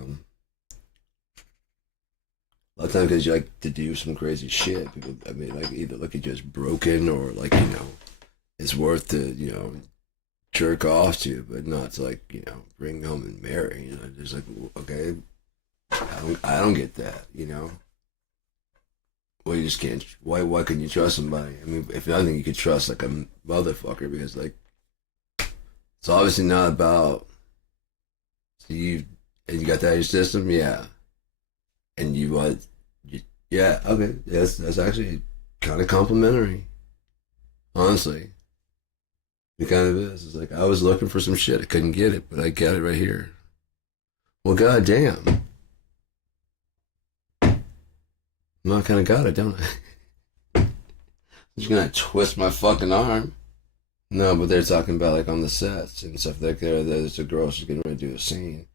lot of times because you like to do some crazy shit, people I mean like either look at you as broken or like you know it's worth to you know jerk off to, but not to like you know bring home and marry, you know, just like okay, I don't get that, you know. Well, you just can't. Why couldn't you trust somebody? I mean, if nothing, you could trust like a motherfucker because like it's obviously not about so you and you got that in your system, yeah, and you want, yeah, okay, yes, that's actually kind of complimentary, honestly. It kind of is. It's like I was looking for some shit, I couldn't get it, but I got it right here. Well, goddamn, I kind of got it, don't I? I'm just gonna twist my fucking arm. No, but they're talking about like on the sets and stuff like there's a girl she's getting ready to do a scene,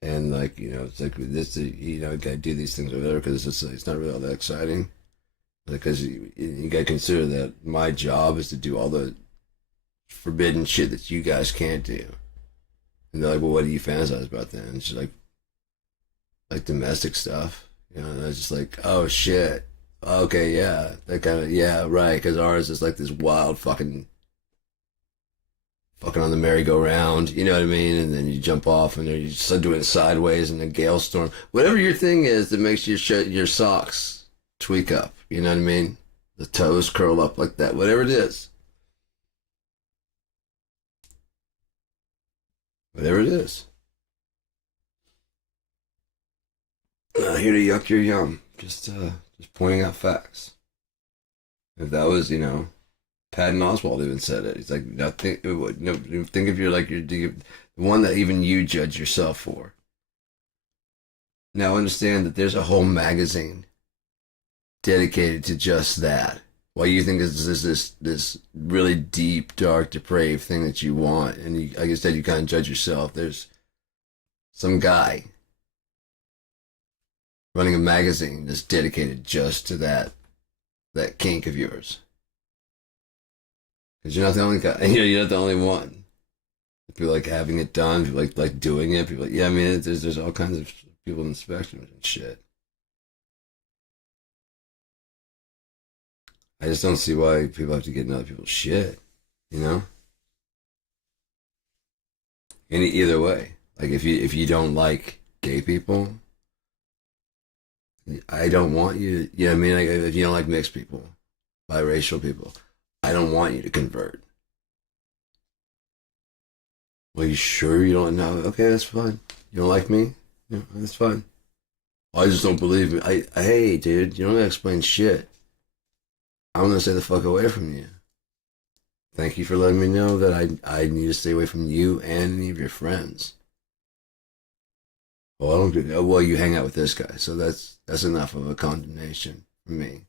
and like you know it's like this you know you gotta do these things over there because it's not really all that exciting because you gotta consider that my job is to do all the forbidden shit that you guys can't do, and they're like, well, what do you fantasize about then? And she's like domestic stuff, you know, and I was just like, oh shit, okay, yeah, that kind of yeah, right, because ours is like this wild fucking on the merry-go-round, you know what I mean? And then you jump off and you start doing it sideways in a gale storm. Whatever your thing is that makes your socks tweak up, you know what I mean? The toes curl up like that, whatever it is. Whatever it is. Not here to yuck your yum. Just pointing out facts. If that was, you know, Patton Oswalt even said it. He's like, no, think of your like the one that even you judge yourself for. Now understand that there's a whole magazine dedicated to just that. Why you think this really deep, dark, depraved thing that you want, and you, like I said, you kind of judge yourself. There's some guy running a magazine that's dedicated just to that kink of yours. Because you're not the only guy. You know, you're not the only one. People like having it done. People like doing it. People like yeah. I mean, there's all kinds of people in the spectrum and shit. I just don't see why people have to get in other people's shit. You know. Either way, like if you don't like gay people, I don't want you. You know what I mean? Like if you don't like mixed people, biracial people, I don't want you to convert. Well, you sure you don't know? Okay, that's fine. You don't like me? Yeah, that's fine. I just don't believe me. Hey, dude, you don't gotta explain shit. I'm gonna stay the fuck away from you. Thank you for letting me know that I need to stay away from you and any of your friends. Well, I don't do. Well, you hang out with this guy, so that's enough of a condemnation for me.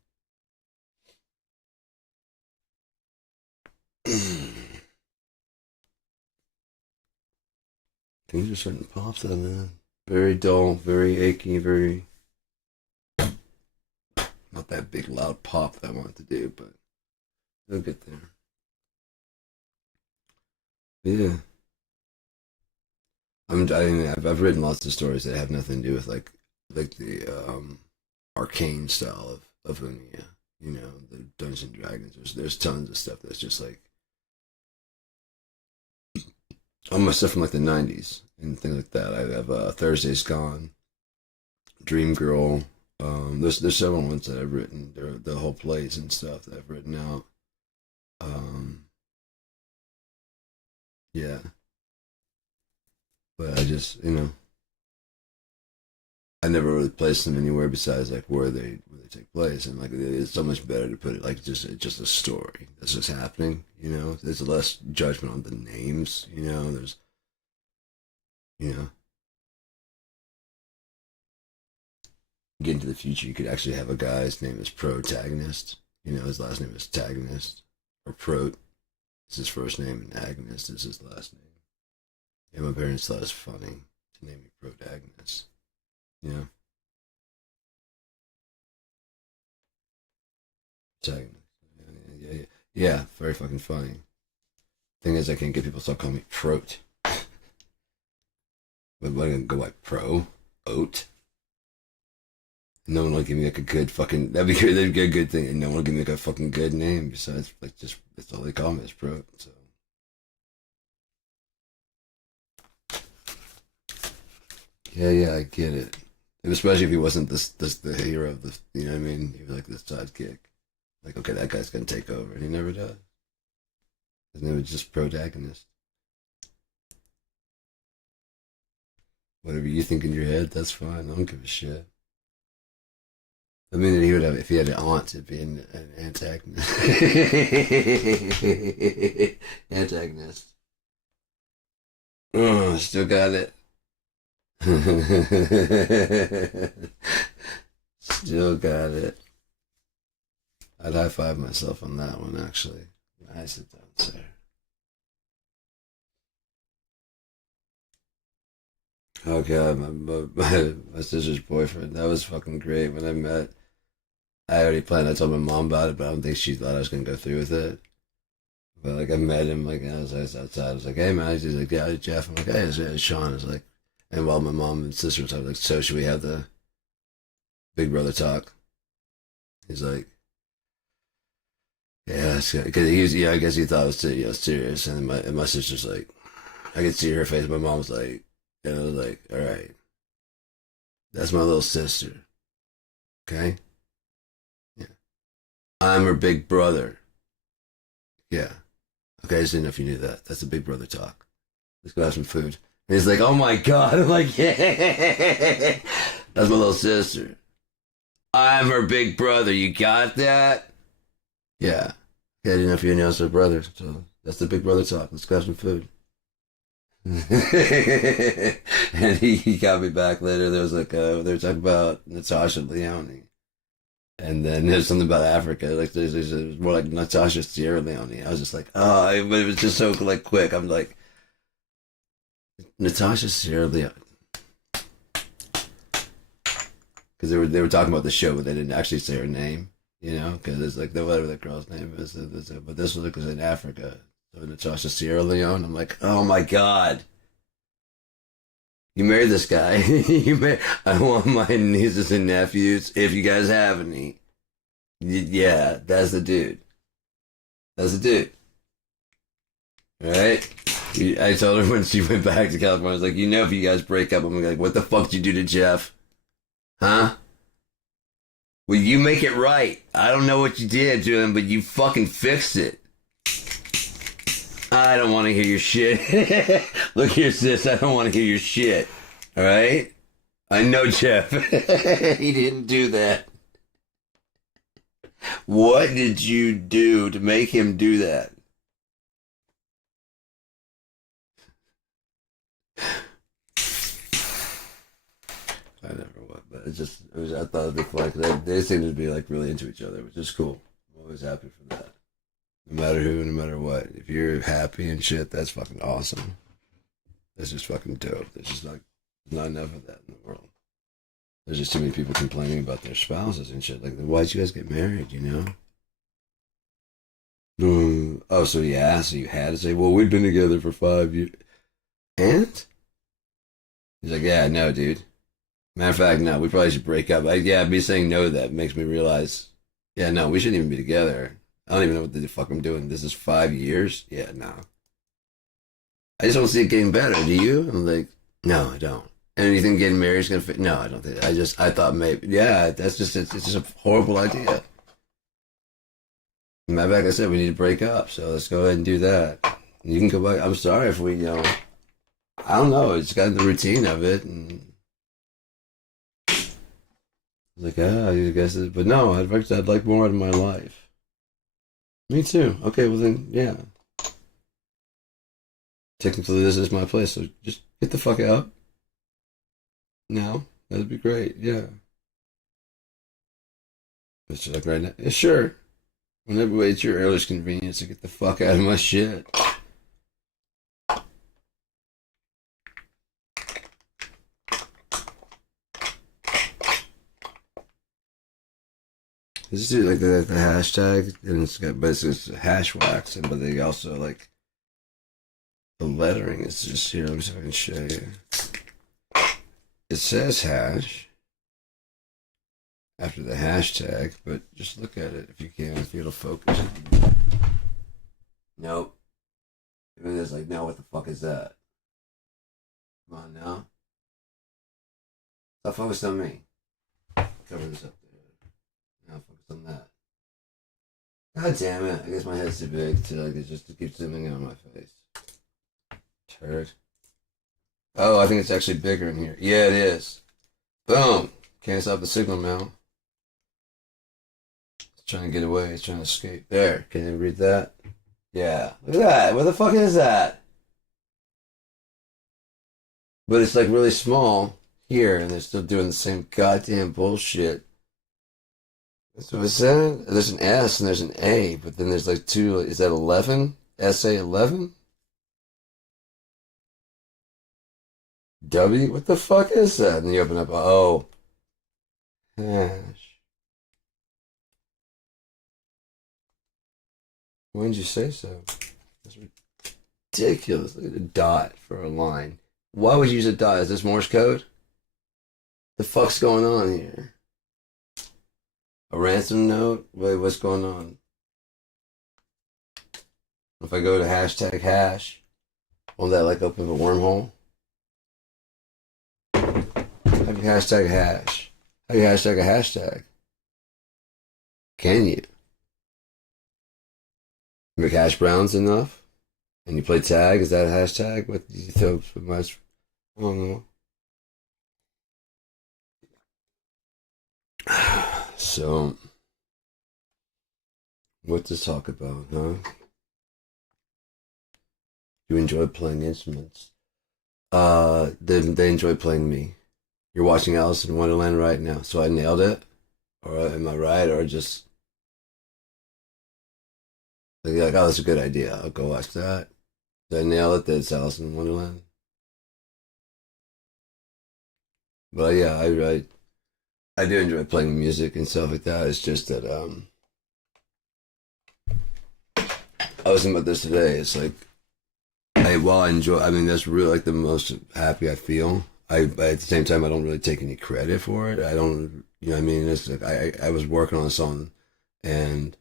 Things are starting to pop, though, man. Very dull, very achy, very not that big loud pop that I want to do, but they'll get there. Yeah, I mean, I've written lots of stories that have nothing to do with like the arcane style of Unia. You know, the Dungeons and Dragons. There's tons of stuff that's just like all my stuff from like the '90s and things like that. I have Thursday's Gone, Dream Girl. There's several ones that I've written. The whole plays and stuff that I've written out. Um, yeah, but I just you know I never really placed them anywhere besides like where they take place, and like it's so much better to put it like just a story that's just happening. You know, there's less judgment on the names. You know, there's you know, get into the future, you could actually have a guy's name is protagonist. You know, his last name is tagonist, or prot is his first name, and agonist is his last name. Yeah, my parents thought it was funny to name me protagonist. You know, tagonist. Yeah, very fucking funny. Thing is, I can't get people to stop calling me prot. But I'm gonna go like pro, oat. No one will give me like a good fucking. That'd be good. That'd be a good thing. And no one will give me like a fucking good name besides like just that's all they call me is pro. So yeah, I get it. And especially if he wasn't this the hero of the. You know what I mean? He was like the sidekick. Like okay, that guy's gonna take over, and he never does. His name was just protagonist. Whatever you think in your head, that's fine. I don't give a shit. I mean, he would have if he had an aunt, it'd be an antagonist. Antagonist. Oh, still got it. Still got it. I'd high five myself on that one, actually. I sit down, sir. Oh god, my sister's boyfriend. That was fucking great. When I met, I already planned. I told my mom about it, but I don't think she thought I was gonna go through with it. But like I met him, like I was outside. I was like, "Hey man," he's like, "Yeah, it's Jeff." I'm like, "Hey, it's Sean." It's like, and while my mom and sister was like, "So should we have the big brother talk?" He's like, "Yeah," because he was, yeah, I guess he thought it was serious. And my sister's like, I could see her face. My mom was like, and I was like, "All right, that's my little sister, okay? Yeah, I'm her big brother. Yeah, okay. I just didn't know if you knew that. That's a big brother talk. Let's go have some food." And he's like, "Oh my god!" I'm like, "Yeah, that's my little sister. I'm her big brother. You got that?" Yeah. Yeah, I didn't know if you knew I was her brother. So that's the big brother talk. Let's go have some food. And he got me back later. There was like they were talking about Natasha Leone, and then there's something about Africa. Like there's more like Natasha Sierra Leone. I was just like, oh, but it was just so like quick. I'm like Natasha Sierra Leone because they were talking about the show, but they didn't actually say her name. You know, because it's like whatever that girl's name is. But this was in Africa. So Natasha Sierra Leone. I'm like, oh my god. You married this guy. I want my nieces and nephews, if you guys have any. Yeah, that's the dude. That's the dude. All right? I told her when she went back to California, I was like, if you guys break up, I'm like, what the fuck did you do to Jeff? Huh? Well, you make it right. I don't know what you did to him, but you fucking fixed it. I don't want to hear your shit. Look here, sis. I don't want to hear your shit. All right? I know Jeff. He didn't do that. What did you do to make him do that? I never would, but I thought it'd be fun because they seem to be like really into each other, which is cool. I'm always happy for that. No matter who, no matter what. If you're happy and shit, that's fucking awesome. That's just fucking dope. There's just like not enough of that in the world. There's just too many people complaining about their spouses and shit. Like, why'd you guys get married, you know? Oh, so yeah, so you had to say, well, we've been together for 5 years. And? He's like, yeah, no, dude. Matter of fact, no, we probably should break up. Me saying no to that makes me realize, yeah, no, we shouldn't even be together. I don't even know what the fuck I'm doing. This is 5 years? Yeah, no. I just don't see it getting better. Do you? I'm like, no, I don't. And you think getting married is gonna fit? No, I don't think. I thought maybe. Yeah, it's just a horrible idea. Matter of fact, I said we need to break up, so let's go ahead and do that. You can go back. I'm sorry if I don't know. It's got the routine of it, and Like, ah, you guys, but no, I'd like more out of my life. Me too. Okay, well then, yeah. Technically, this is my place, so just get the fuck out now. That'd be great. Yeah. It's just like right now. Yeah, sure. Whenever it's your earliest convenience to get the fuck out of my shit. This is like the hashtag, and it's got, but it's hash wax, and but they also like the lettering is just here. Let me see if I can show you. It says hash after the hashtag, but just look at it if you can, if it'll focus. Nope. Even it's like, now what the fuck is that? Come on now. Stop focused on me. Cover this up there. Now focus on that. God damn it. I guess my head's too big to like it just to keep zooming in on my face. Turd. Oh, I think it's actually bigger in here. Yeah, it is. Boom. Can't stop the signal now. It's trying to get away. It's trying to escape. There. Can you read that? Yeah. Look at that. Where the fuck is that? But it's like really small here, and they're still doing the same goddamn bullshit. That's what I said. There's an S and there's an A, but then there's like two. Is that 11? SA 11? W? What the fuck is that? And you open up, oh, hash. When did you say so? That's ridiculous. Look at a dot for a line. Why would you use a dot? Is this Morse code? The fuck's going on here? A ransom note? Wait, what's going on? If I go to hashtag hash, won't that like open a wormhole? How do you hashtag hash? How do you hashtag a hashtag? Can you? Make hash browns enough? And you play tag? Is that a hashtag? What do you throw so much? I don't know. So, what to talk about, huh? You enjoy playing instruments. They enjoy playing me. You're watching Alice in Wonderland right now, so I nailed it? Or am I right? Or just like, oh, that's a good idea. I'll go watch that. Did I nail it that it's Alice in Wonderland? But yeah, I do enjoy playing music and stuff like that. It's just that I was thinking about this today. It's like while I enjoy, I mean, that's really like the most happy I feel. But at the same time, I don't really take any credit for it. I don't, you know what I mean? It's like I was working on a song and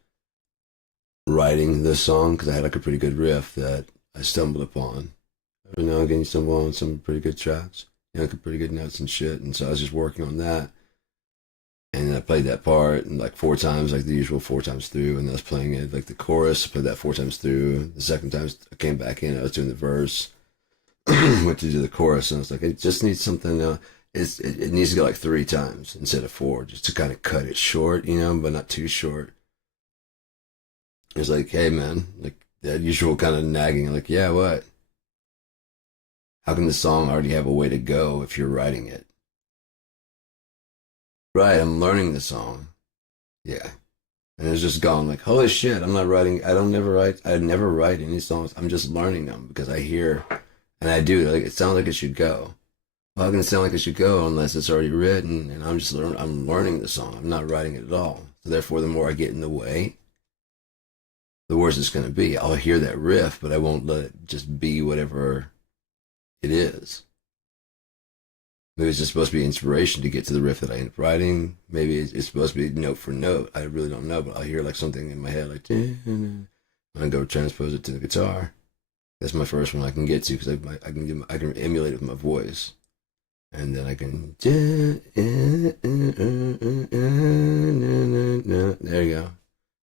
writing this song because I had like a pretty good riff that I stumbled upon. Every now and again, you stumble on some pretty good tracks, you know, like pretty good notes and shit. And so I was just working on that. And then I played that part and like four times, like the usual four times through. And I was playing it like the chorus, I played that four times through. The second time I came back in, I was doing the verse, went to do the chorus, and I was like, it just needs something. It needs to go like three times instead of four, just to kind of cut it short, you know, but not too short. It's like, hey man, like that usual kind of nagging, like, yeah, what? How can the song already have a way to go if you're writing it? Right, I'm learning the song. Yeah. And it's just gone like, holy shit, I'm not writing, I never write any songs. I'm just learning them because I hear, and I do, like, it sounds like it should go. Well, how can it sound like it should go unless it's already written and I'm learning the song. I'm not writing it at all. So therefore, the more I get in the way, the worse it's going to be. I'll hear that riff, but I won't let it just be whatever it is. Maybe it's just supposed to be inspiration to get to the riff that I end up writing. Maybe it's supposed to be note for note. I really don't know, but I'll hear like something in my head, like, and I go transpose it to the guitar. That's my first one I can get to because I can emulate it with my voice, and then I can. There you go.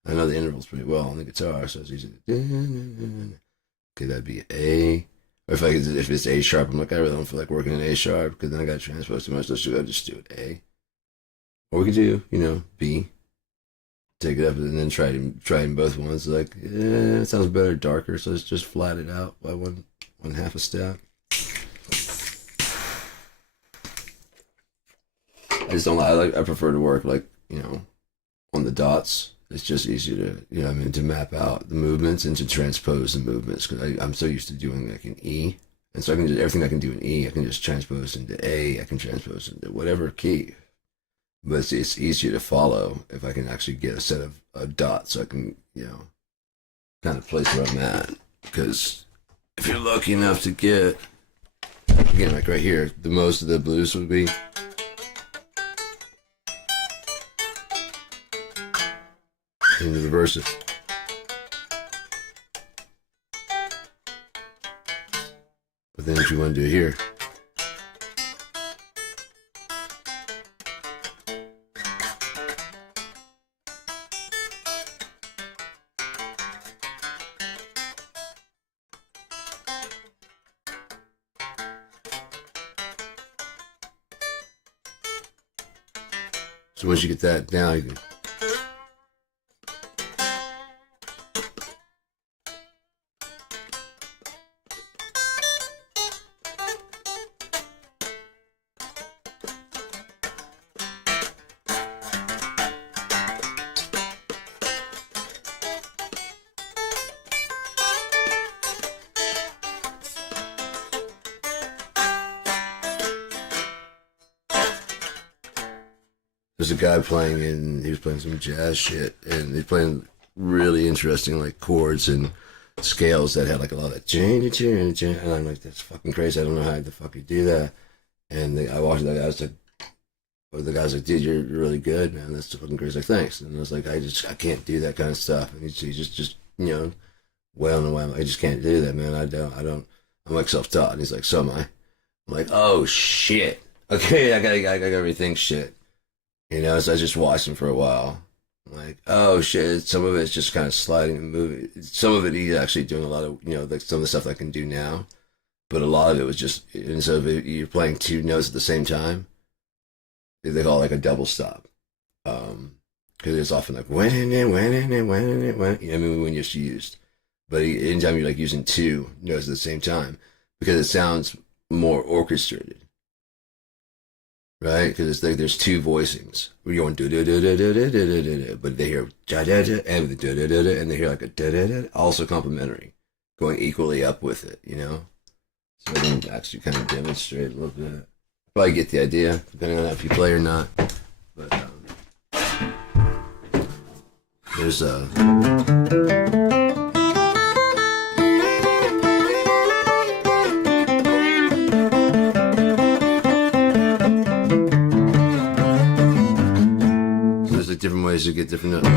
I know the intervals pretty well on the guitar, so it's easy. Okay, that'd be A. Or if it's A sharp, I'm like, I really don't feel like working in A sharp because then I got to transpose too much. Let's just do it A. Or we could do, B, take it up and then try in both ones. Like, it sounds better darker, so let's just flat it out by one half a step. I just don't I prefer to work like, on the dots. It's just easier to, to map out the movements and to transpose the movements, because I'm so used to doing like an E. And so I can just, everything I can do in E, I can just transpose into A, I can transpose into whatever key. But it's easier to follow if I can actually get a set of dots, so I can, kind of place where I'm at. Because if you're lucky enough to get, again, like right here, the most of the blues would be. And reverse it. But then if you want to do it here. So once you get that down, you can. There's a guy he was playing some jazz shit, and he's playing really interesting like chords and scales that had like a lot of and I'm like, that's fucking crazy. I don't know how the fuck you do that. And I walked the guy, the guy's like, dude, you're really good, man. That's fucking crazy. Like, thanks. And I was like, I can't do that kind of stuff. And he just wailing away. I just can't do that, man. I don't. I'm like self-taught. And he's like, so am I. I'm like, oh shit. Okay, I gotta rethink shit. So I just watched him for a while. I'm like, oh shit, some of it's just kind of sliding and moving. Some of it he's actually doing a lot of, like some of the stuff I can do now. But a lot of it was just, and so if you're playing two notes at the same time, they call it like a double stop. Because it's often like, when, when it's used. But anytime you're like using two notes at the same time, because it sounds more orchestrated. Right, because it's like there's two voicings. We're going do do do do do do do do, but they hear da da da and the da da da da, and they hear like a da da da, also complementary, going equally up with it. So I can actually kind of demonstrate a little bit. Probably get the idea, depending on if you play or not. But there's a. Different ways to get different notes.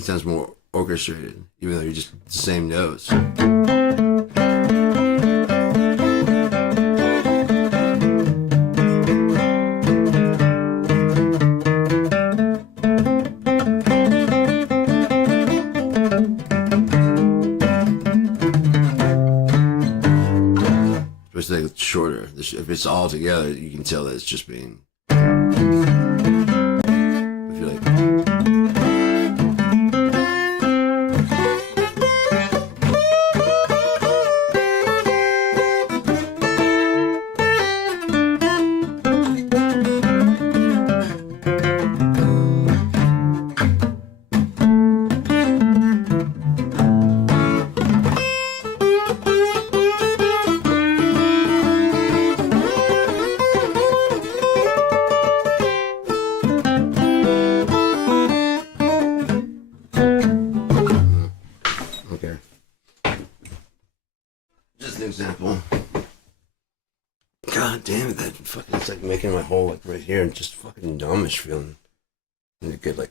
Sounds more orchestrated, even though you're just the same notes. Especially like shorter. If it's all together, you can tell that it's just being. If you're like. Example. God damn it, that fucking, it's like making my whole like right here and just fucking dumbish feeling. And you could like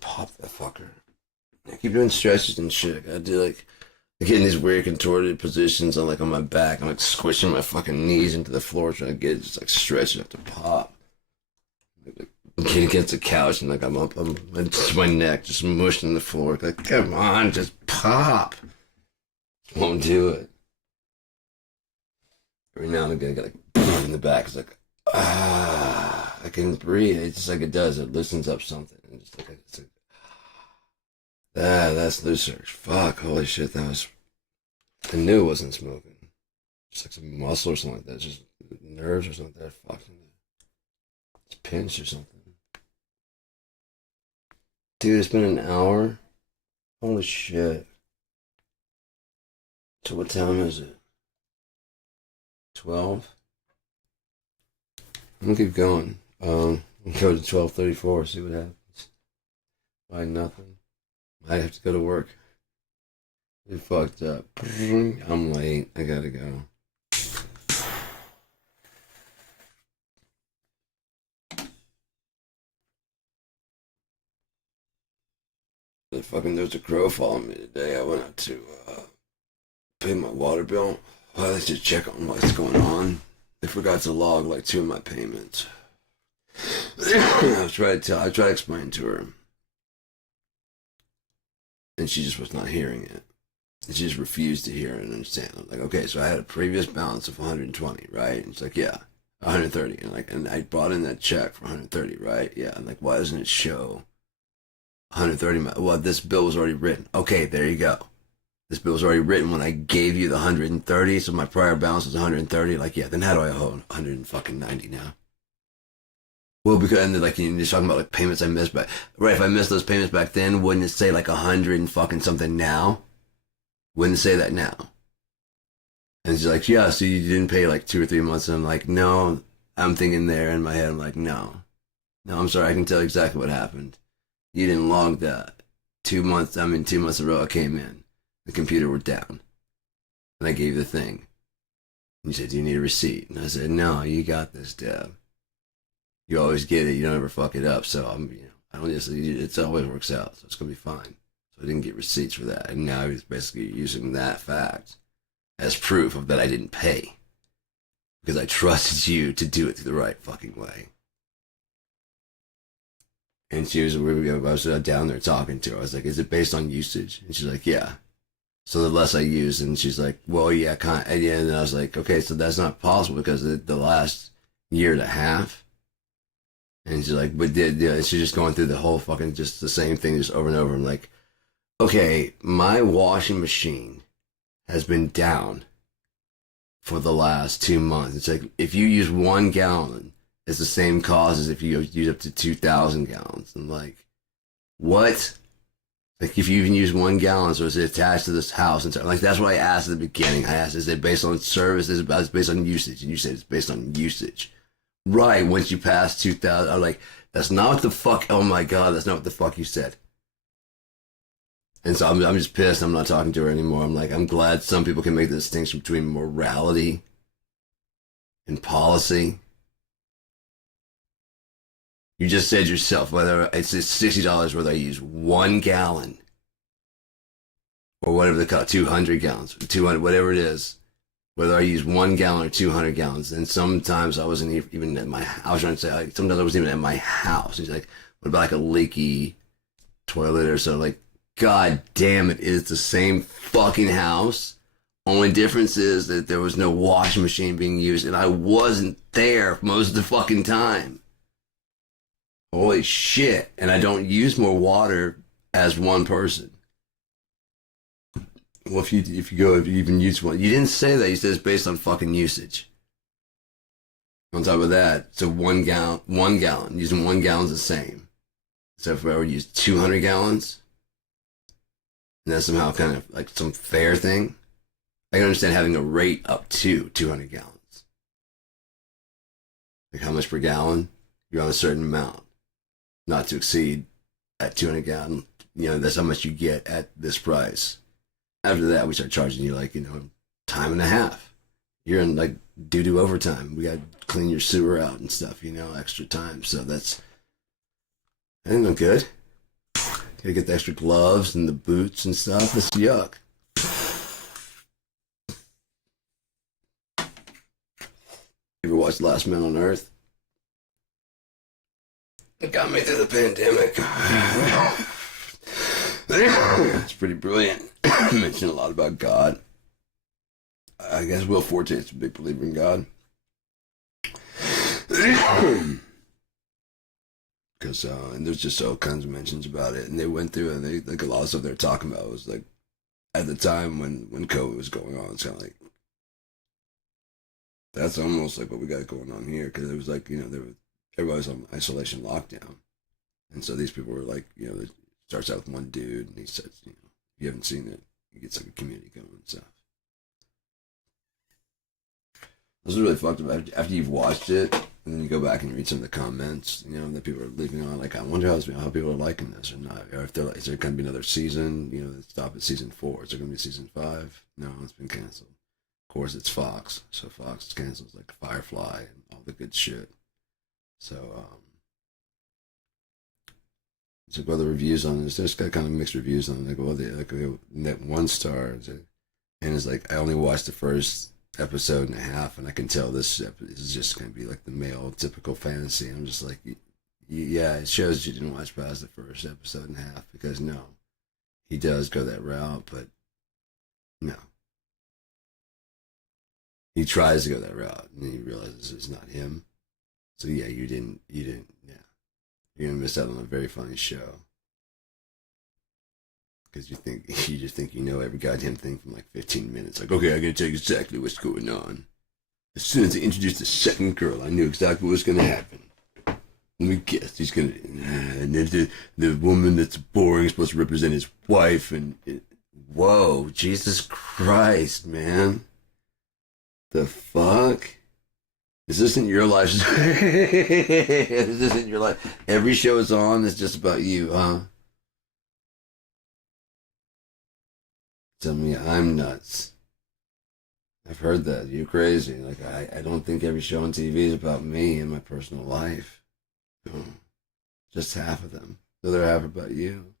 pop that fucker. I keep doing stretches and shit. I do like I get in these weird contorted positions on like on my back. I'm like squishing my fucking knees into the floor trying to get it just like stretching up to pop. Like, getting against the couch and like I'm just my neck just mushed in the floor. Like, come on, just pop. Won't do it. Every now and again, I get like in the back. It's like, I can breathe. It's just like it does. It loosens up something. And just like, it's like, that's loose surge. Fuck, holy shit, that was. I knew it wasn't smoking. Just like some muscle or something like that. Just nerves or something like that. Fucking. It's pinched or something. Dude, it's been an hour. Holy shit. So what time is it? 12? I'm gonna keep going. Go to 12:34, see what happens. Why nothing? I have to go to work. We fucked up. I'm late. I gotta go. There was a crow following me today. I went out to pay my water bill. I like to check on what's going on. They forgot to log like 2 of my payments. I tried to explain to her. And she just was not hearing it. And she just refused to hear it and understand. I'm like, okay, so I had a previous balance of 120, right? And it's like, yeah, 130. And I brought in that check for 130, right? Yeah. And like, why doesn't it show 130? Well, this bill was already written. Okay, there you go. This bill was already written when I gave you the 130, so my prior balance was 130. Like, yeah, then how do I owe 190 now? Well, because and then, like you're talking about like payments I missed, but right, if I missed those payments back then, wouldn't it say like 100 and fucking something now? Wouldn't say that now. And she's like, yeah, so you didn't pay like 2 or 3 months. And I'm like, no, I'm thinking there in my head. I'm like, no, I'm sorry. I can tell you exactly what happened. You didn't log that 2 months. 2 months in a row I came in. The computer were down. And I gave you the thing. And you said, do you need a receipt? And I said, no, you got this, Deb. You always get it. You don't ever fuck it up. So I don't just, it always works out. So it's going to be fine. So I didn't get receipts for that. And now he's basically using that fact as proof of that I didn't pay. Because I trusted you to do it the right fucking way. And I was down there talking to her. I was like, is it based on usage? And she's like, yeah. So the less I use, and she's like, well, yeah, kind of. And I was like, okay, so that's not possible because the last year and a half. And she's like, but she's just going through the whole fucking, just the same thing just over and over. I'm like, okay, my washing machine has been down for the last 2 months. It's like, if you use 1 gallon, it's the same cost as if you use up to 2,000 gallons. I'm like, what? Like, if you even use 1 gallon, so is it attached to this house? And so, like, that's what I asked at the beginning. I asked, is it based on service? Is it based on usage? And you said it's based on usage. Right, once you pass 2,000, I'm like, that's not what the fuck, oh my God, that's not what the fuck you said. And so I'm just pissed. I'm not talking to her anymore. I'm like, I'm glad some people can make the distinction between morality and policy. You just said yourself, whether it's $60 whether I use 1 gallon or whatever they call it, 200 gallons, 200, whatever it is, whether I use 1 gallon or 200 gallons. And sometimes I wasn't even at my house. I was trying to say, like, sometimes I wasn't even at my house. He's like, what about like a leaky toilet or so? Like, God damn it, is the same fucking house. Only difference is that there was no washing machine being used and I wasn't there most of the fucking time. Holy shit. And I don't use more water as one person. Well, if you even use one, you didn't say that. You said it's based on fucking usage. On top of that, so 1 gallon, using 1 gallon is the same. So if I were to use 200 gallons, and that's somehow kind of like some fair thing, I can understand having a rate up to 200 gallons. Like how much per gallon? You're on a certain amount. Not to exceed at 200 gallon. That's how much you get at this price. After that, we start charging you like, time and a half. You're in like doo-doo overtime. We got to clean your sewer out and stuff, extra time. So that's That ain't no good. Gotta get the extra gloves and the boots and stuff. It's yuck. You ever watched Last Man on Earth? It got me through the pandemic. It's pretty brilliant. Mentioned a lot about God. I guess Will Forte is a big believer in God. Because and there's just all kinds of mentions about it, and they went through and they like a lot of stuff they're talking about was like at the time when COVID was going on. It's kind of like that's almost like what we got going on here, because it was like, you know, everybody was on isolation lockdown, and so these people were like, you know, it starts out with one dude, and he says, you know, if you haven't seen it, he gets like a community going and stuff. This is really fucked up. After you've watched it, and then you go back and you read some of the comments, you know, that people are leaving on. Like, I wonder how people are liking this or not. Or if they're like, is there going to be another season? You know, stop at season 4. Is there going to be season 5? No, it's been canceled. Of course, it's Fox, so Fox cancels like Firefly and all the good shit. So, so well, the reviews on this, there's got kind of mixed reviews on it. Like, well, net 1 star, and it's like I only watched the first episode and a half, and I can tell this is just going to be like the male typical fantasy. I'm just like, yeah, it shows you didn't watch past the first episode and a half, because no, he does go that route, but no, he tries to go that route, and then he realizes it's not him. So yeah, you didn't, yeah, you're gonna miss out on a very funny show. Because you just think you know every goddamn thing from like 15 minutes. Like, okay, I gotta tell you exactly what's going on. As soon as they introduced the second girl, I knew exactly what was gonna happen. Let me guess, he's gonna, and then the woman that's boring is supposed to represent his wife, and whoa, Jesus Christ, man, the fuck? This isn't your life. This isn't your life. Every show is on. It's just about you, huh? Tell me I'm nuts. I've heard that. You're crazy. Like, I don't think every show on TV is about me and my personal life. No. Just half of them. The other half are about you.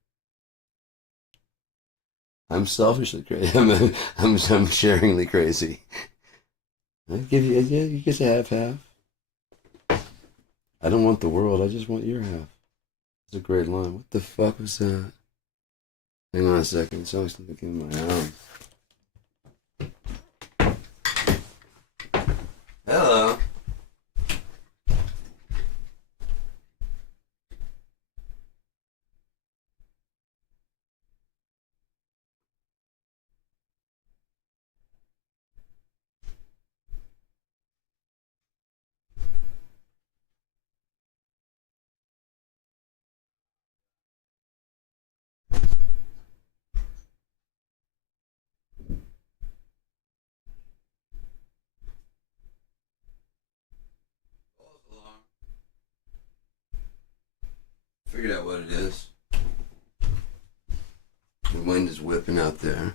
I'm selfishly crazy. I'm sharingly crazy. I give you, yeah, you get to have half. I don't want the world. I just want your half. It's a great line. What the fuck was that? Hang on a second. It's always something in my arm. Hello. Figured out what it is. The wind is whipping out there.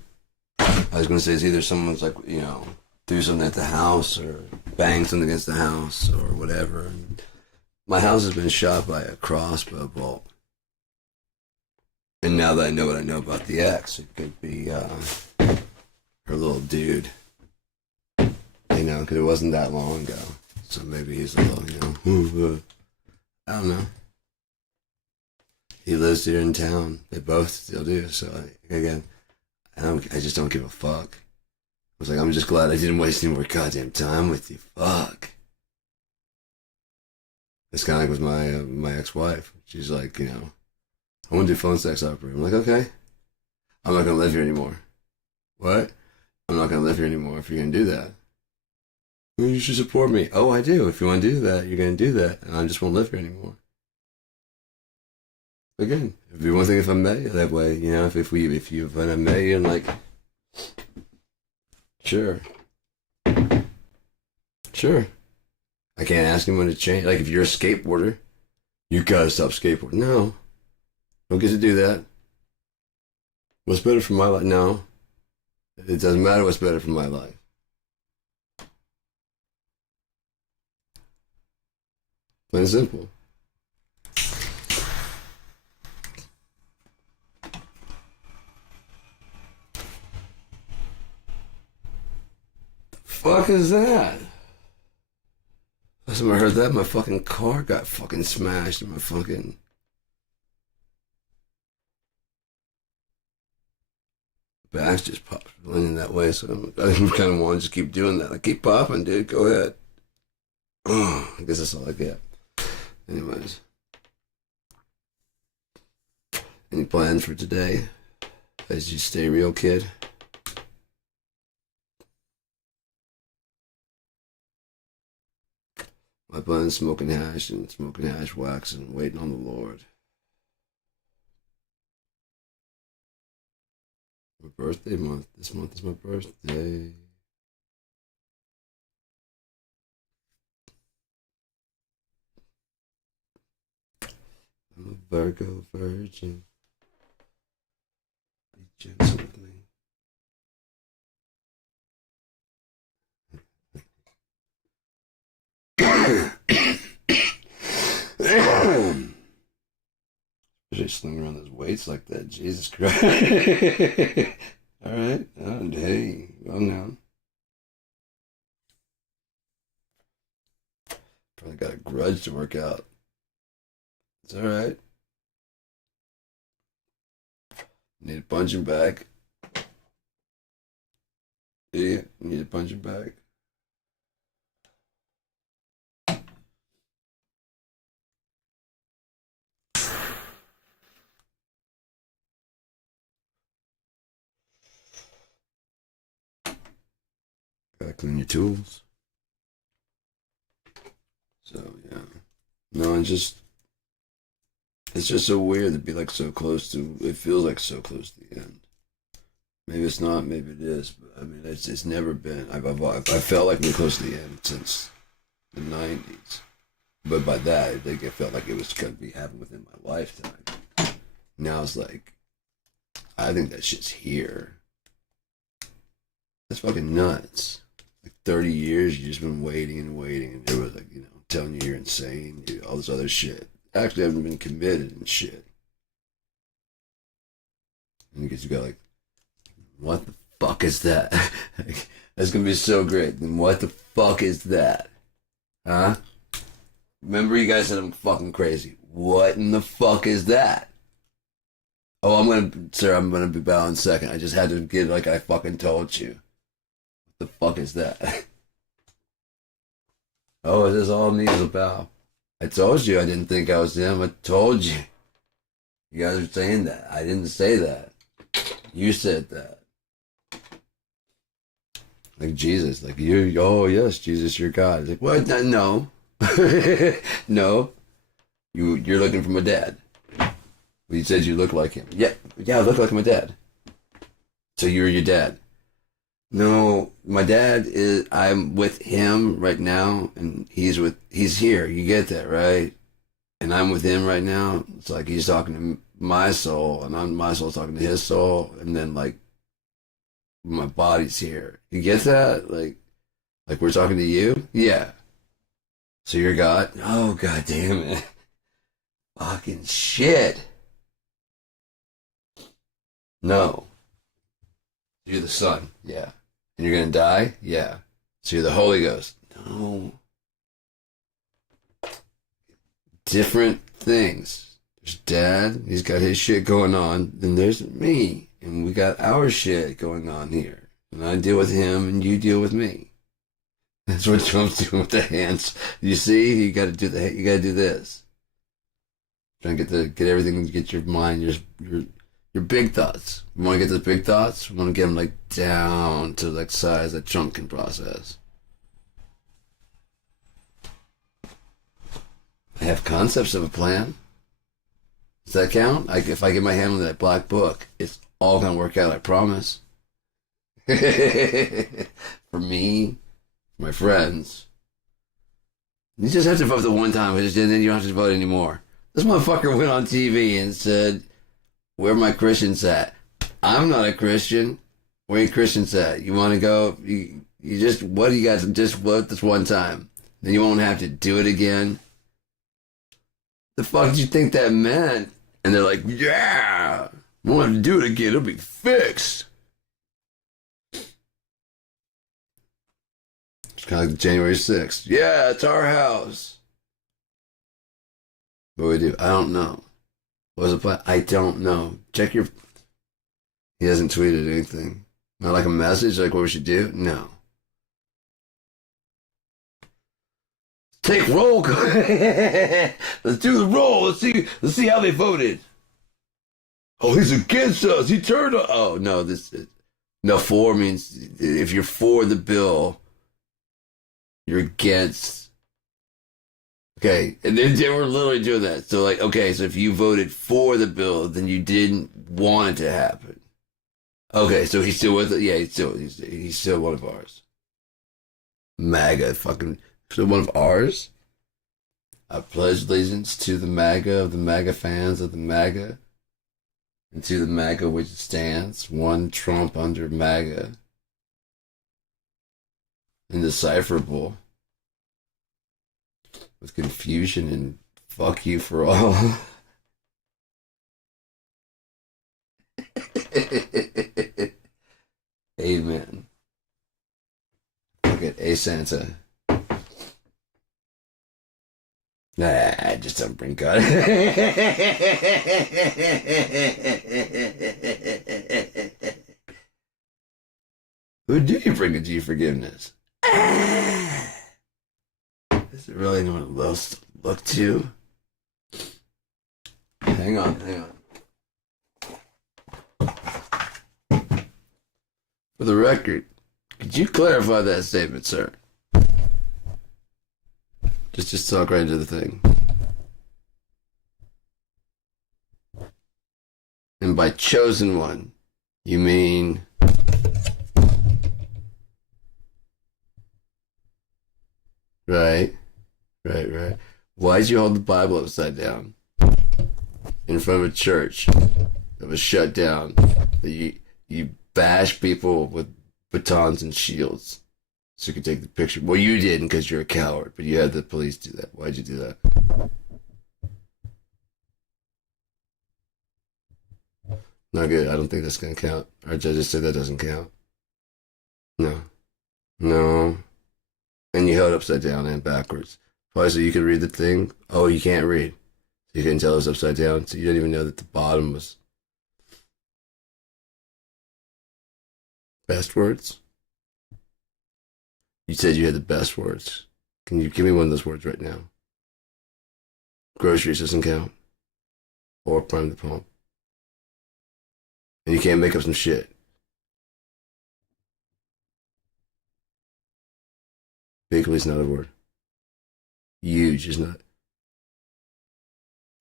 I was going to say it's either someone's like, you know, threw something at the house or banged something against the house or whatever. And my house has been shot by a crossbow bolt. And now that I know what I know about the ex, it could be her little dude. You know, because it wasn't that long ago. So maybe he's a little, you know, I don't know. He lives here in town. They both still do. So again, I just don't give a fuck. I was like, I'm just glad I didn't waste any more goddamn time with you. Fuck. It's kind of like with my ex-wife. She's like, you know, I want to do phone sex operator. I'm like, okay. I'm not gonna live here anymore. What? I'm not gonna live here anymore if you're gonna do that. Well, you should support me. Oh, I do. If you want to do that, you're gonna do that, and I just won't live here anymore. Again, it'd be one thing if I met you that way, you know, when I met you and like, sure. I can't ask him when to change. Like, if you're a skateboarder, you gotta stop skateboarding. No, don't get to do that. What's better for my life? No, it doesn't matter what's better for my life. Plain and simple. fuck is that? Last time I heard that, my fucking car got fucking smashed and my fucking back's just popped in that way. So I kind of want to just keep doing that. Like, keep popping, dude. Go ahead. Oh, I guess that's all I get. Anyways. Any plans for today? As you stay real, kid? My plan's smoking hash and smoking hash wax and waiting on the Lord. My birthday month. This month is my birthday. I'm a Virgo virgin. Be gentle with me. Especially slinging around those weights like that. Jesus Christ. All right. Oh, hey, well now. Probably got a grudge to work out. It's all right. Need a punching bag. Yeah, need a punching bag. Gotta clean your tools. So yeah. No, it's just so weird to be like so close to, it feels like so close to the end. Maybe it's not, maybe it is, but I mean it's never been. I felt like we're close to the end since the 90s. But by that, I think it felt like it was gonna be happening within my lifetime. Now it's like, I think that shit's here. That's fucking nuts. Like 30 years, you've just been waiting and waiting, and everyone's like, telling you you're insane, all this other shit. Actually, haven't been committed and shit. And you got like, what the fuck is that? That's gonna be so great. Then what the fuck is that? Huh? Remember you guys said I'm fucking crazy. What in the fuck is that? Oh, I'm gonna be bowing in a second. I just had to get like I fucking told you. What the fuck is that? Oh, is this all I'm needing is a bow? I told you I didn't think I was him. I told you. You guys are saying that. I didn't say that. You said that. Like Jesus, like you, oh yes, Jesus, you're God. It's like, what? No. No. You're looking for my dad. Well, you said you look like him. Yeah, I look like my dad. So you're your dad. No, my dad is, I'm with him right now, and he's here. You get that, right? And I'm with him right now. It's like he's talking to my soul, and my soul's talking to his soul, and then like my body's here. You get that? Like we're talking to you? Yeah. So you're God? Oh, God damn it. Fucking shit. No. You're the Son. Yeah. And you're going to die? Yeah. So you're the Holy Ghost? No. Different things. There's Dad. He's got his shit going on. Then there's me. And we got our shit going on here. And I deal with him and you deal with me. That's what Trump's doing with the hands. You see? You gotta do this. Trying to get everything, get your mind, your big thoughts. You want to get those big thoughts? We want to get them like down to like size that Trump can process. I have concepts of a plan. Does that count? If I get my hand on that black book, it's all gonna work out. I promise. For me, my friends. You just have to vote the one time, and then you don't have to vote anymore. This motherfucker went on TV and said, "Where are my Christians at?" I'm not a Christian. Where are your Christians at? You want to go? You just, what do you guys, just vote this one time. Then you won't have to do it again. The fuck did you think that meant? And they're like, yeah, we won't have to do it again. It'll be fixed. It's kind of like January 6th. Yeah, it's our house. What do we do? I don't know. What was the plan? I don't know. Check your. He hasn't tweeted anything. Not like a message, like what we should do? No. Take roll. Let's do the roll. Let's see how they voted. Oh, he's against us. He turned on. Oh no, no, for means if you're for the bill, you're against. Okay, and then they were literally doing that. So like, okay, so if you voted for the bill, then you didn't want it to happen. Okay, so he's still with it. Yeah, he's still one of ours. MAGA, fucking still one of ours. I pledge allegiance to the MAGA of the MAGA fans of the MAGA. And to the MAGA which stands, one Trump under MAGA. Indecipherable. With confusion and fuck you for all. Amen. Look at A Santa. Nah, just don't bring God. Who do you bring into your forgiveness? Is it really anyone else to look to? Hang on. For the record, could you clarify that statement, sir? Just talk right into the thing. And by chosen one, you mean right. Why'd you hold the Bible upside down in front of a church that was shut down? That you bash people with batons and shields so you could take the picture. Well, you didn't because you're a coward, but you had the police do that. Why'd you do that? Not good. I don't think that's gonna count. Our judges said that doesn't count. No. And you held it upside down and backwards. Probably so you could read the thing. Oh, you can't read. So you couldn't tell it was upside down. So you didn't even know that the bottom was best words. You said you had the best words. Can you give me one of those words right now? Groceries doesn't count. Or prime the pump. And you can't make up some shit. Bigly is not a word. Huge is not.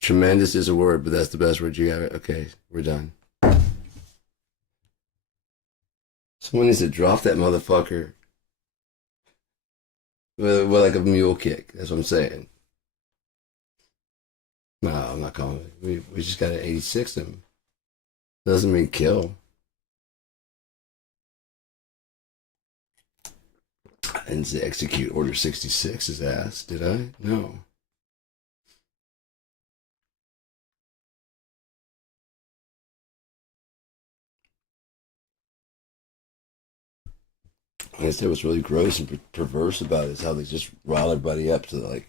Tremendous is a word, but that's the best word you got. Okay, we're done. Someone needs to drop that motherfucker with like a mule kick. That's what I'm saying. No, I'm not calling it. We just got to 86 him. Doesn't mean kill. I didn't say execute Order 66 his ass, did I? No. I said what's really gross and perverse about it is how they just rile everybody up to like,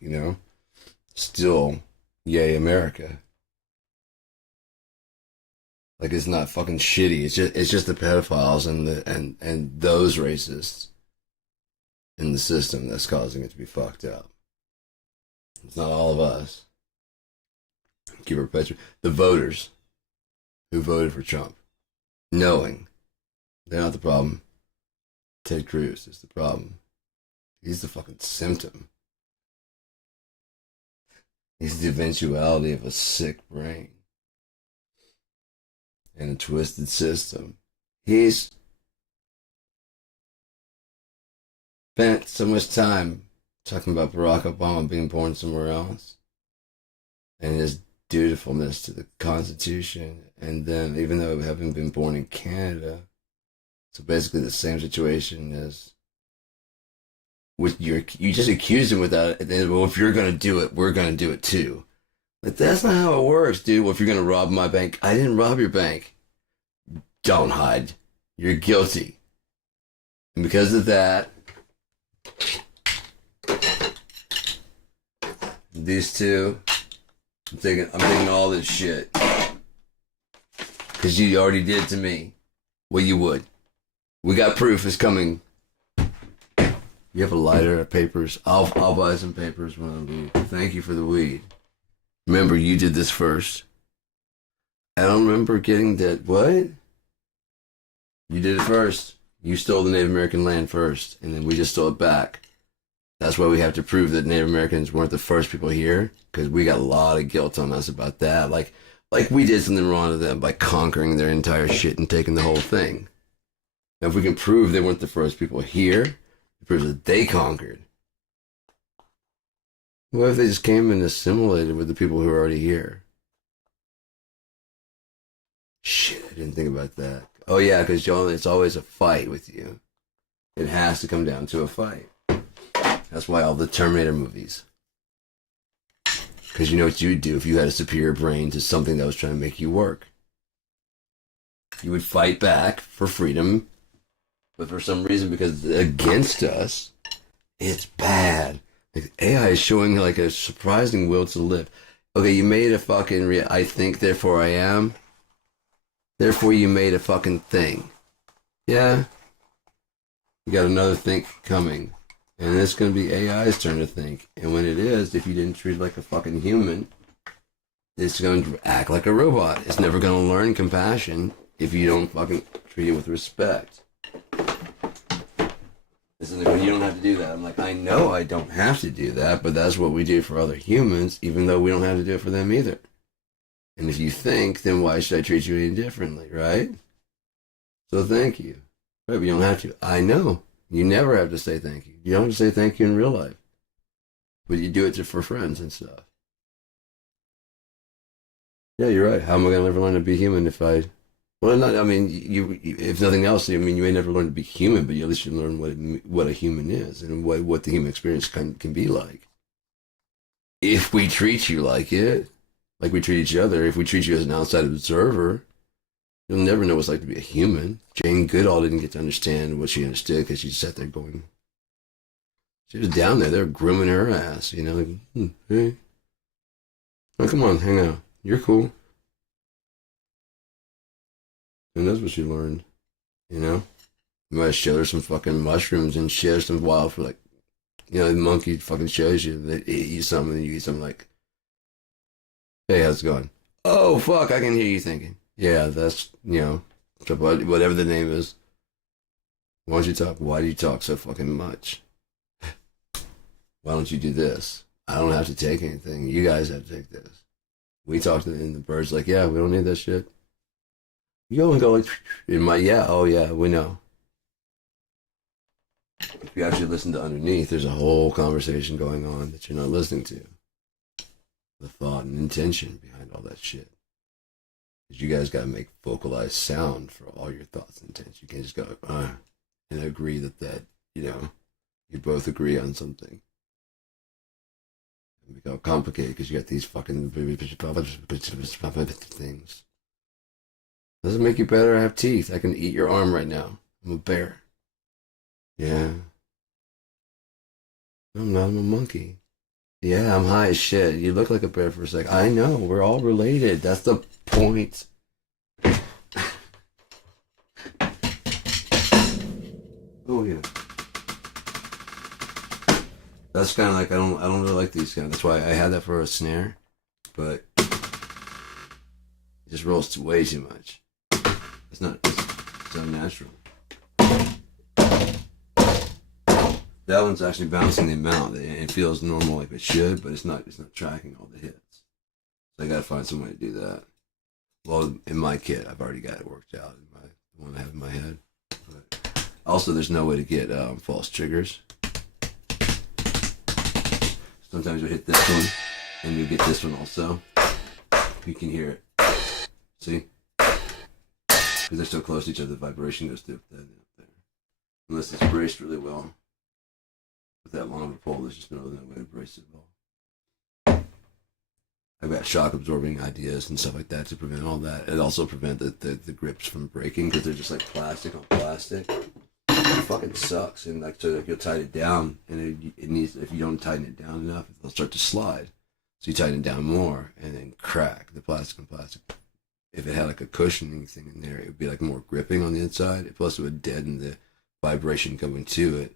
still, yay America. Like it's not fucking shitty. It's just the pedophiles and those racists in the system that's causing it to be fucked up. It's not all of us. Keep perpetuating the voters who voted for Trump, knowing they're not the problem. Ted Cruz is the problem. He's the fucking symptom. He's the eventuality of a sick brain and a twisted system. He's spent so much time talking about Barack Obama being born somewhere else and his dutifulness to the Constitution, and then even though having been born in Canada, so basically the same situation as with you just accused him without it. Then, well, if you're gonna do it, we're gonna do it too. Like that's not how it works, dude. Well, if you're gonna rob my bank, I didn't rob your bank. Don't hide. You're guilty. And because of that, These two, I'm thinking all this shit. Because you already did to me what you would. We got proof it's coming. You have a lighter or papers? I'll buy some papers when I leave. Thank you for the weed. Remember, you did this first. I don't remember getting that. What? You did it first. You stole the Native American land first, and then we just stole it back. That's why we have to prove that Native Americans weren't the first people here, because we got a lot of guilt on us about that. Like we did something wrong to them by conquering their entire shit and taking the whole thing. Now, if we can prove they weren't the first people here, it proves that they conquered. What if they just came and assimilated with the people who are already here? Shit, I didn't think about that. Oh yeah, because it's always a fight with you. It has to come down to a fight. That's why all the Terminator movies. Because you know what you would do if you had a superior brain to something that was trying to make you work. You would fight back for freedom, but for some reason, because against us, it's bad. Like, AI is showing like a surprising will to live. Okay, you made a fucking I think, therefore I am. Therefore you made a fucking thing. Yeah? You got another think coming. And it's going to be AI's turn to think. And when it is, if you didn't treat it like a fucking human, it's going to act like a robot. It's never going to learn compassion if you don't fucking treat it with respect. It's like, well, you don't have to do that. I'm like, I know I don't have to do that, but that's what we do for other humans, even though we don't have to do it for them either. And if you think, then why should I treat you any differently, right? So thank you. Right, but you don't have to. I know. You never have to say thank you. You don't have to say thank you in real life. But you do it for friends and stuff. Yeah, you're right. How am I going to ever learn to be human if I... Well, not. I mean, if nothing else, I mean, you may never learn to be human, but you at least you learn what a human is and what the human experience can be like. If we treat you like it, like we treat each other, if we treat you as an outside observer, you'll never know what it's like to be a human. Jane Goodall didn't get to understand what she understood because she sat there going... She was down there. They were grooming her ass, you know. Like, hey. Oh, come on, hang out. You're cool. And that's what she learned, you know? You might show her some fucking mushrooms and shit, some wild for like, you know, the monkey fucking shows you, they eat something and you eat something like, hey, how's it going? Oh, fuck, I can hear you thinking. Yeah, that's, you know, whatever the name is. Why don't you talk? Why do you talk so fucking much? Why don't you do this? I don't have to take anything. You guys have to take this. We talked to them, and the bird's like, yeah, we don't need that shit. You only go like, oh yeah, we know. If you actually listen to underneath, there's a whole conversation going on that you're not listening to. The thought and intention behind all that shit. Because you guys got to make vocalized sound for all your thoughts and intentions. You can't just go, and agree that, you know, you both agree on something. It become complicated because you got these fucking things. Does it make you better? I have teeth. I can eat your arm right now. I'm a bear. Yeah. I'm not. I'm a monkey. Yeah, I'm high as shit. You look like a bear for a sec. I know. We're all related. That's the point. Oh yeah. That's kind of like I don't really like these kind. That's why I had that for a snare, but it just rolls way too much. It's not natural. That one's actually bouncing the amount. It feels normal like it should, but it's not tracking all the hits. So I gotta find some way to do that. Well, in my kit, I've already got it worked out. The one I have in my head. But also, there's no way to get false triggers. Sometimes you'll hit this one, and you'll get this one also. You can hear it. See? Because they're so close to each other, the vibration goes through there. Unless it's braced really well. With that long of a pole, there's just no way to brace it well. I've got shock absorbing ideas and stuff like that to prevent all that. And also prevent the grips from breaking because they're just like plastic on plastic. It fucking sucks. And like, so you'll tighten it down, and it needs, if you don't tighten it down enough, it'll start to slide. So you tighten it down more and then crack the plastic and plastic. If it had like a cushioning thing in there, it would be like more gripping on the inside. Plus, it would deaden the vibration coming to it.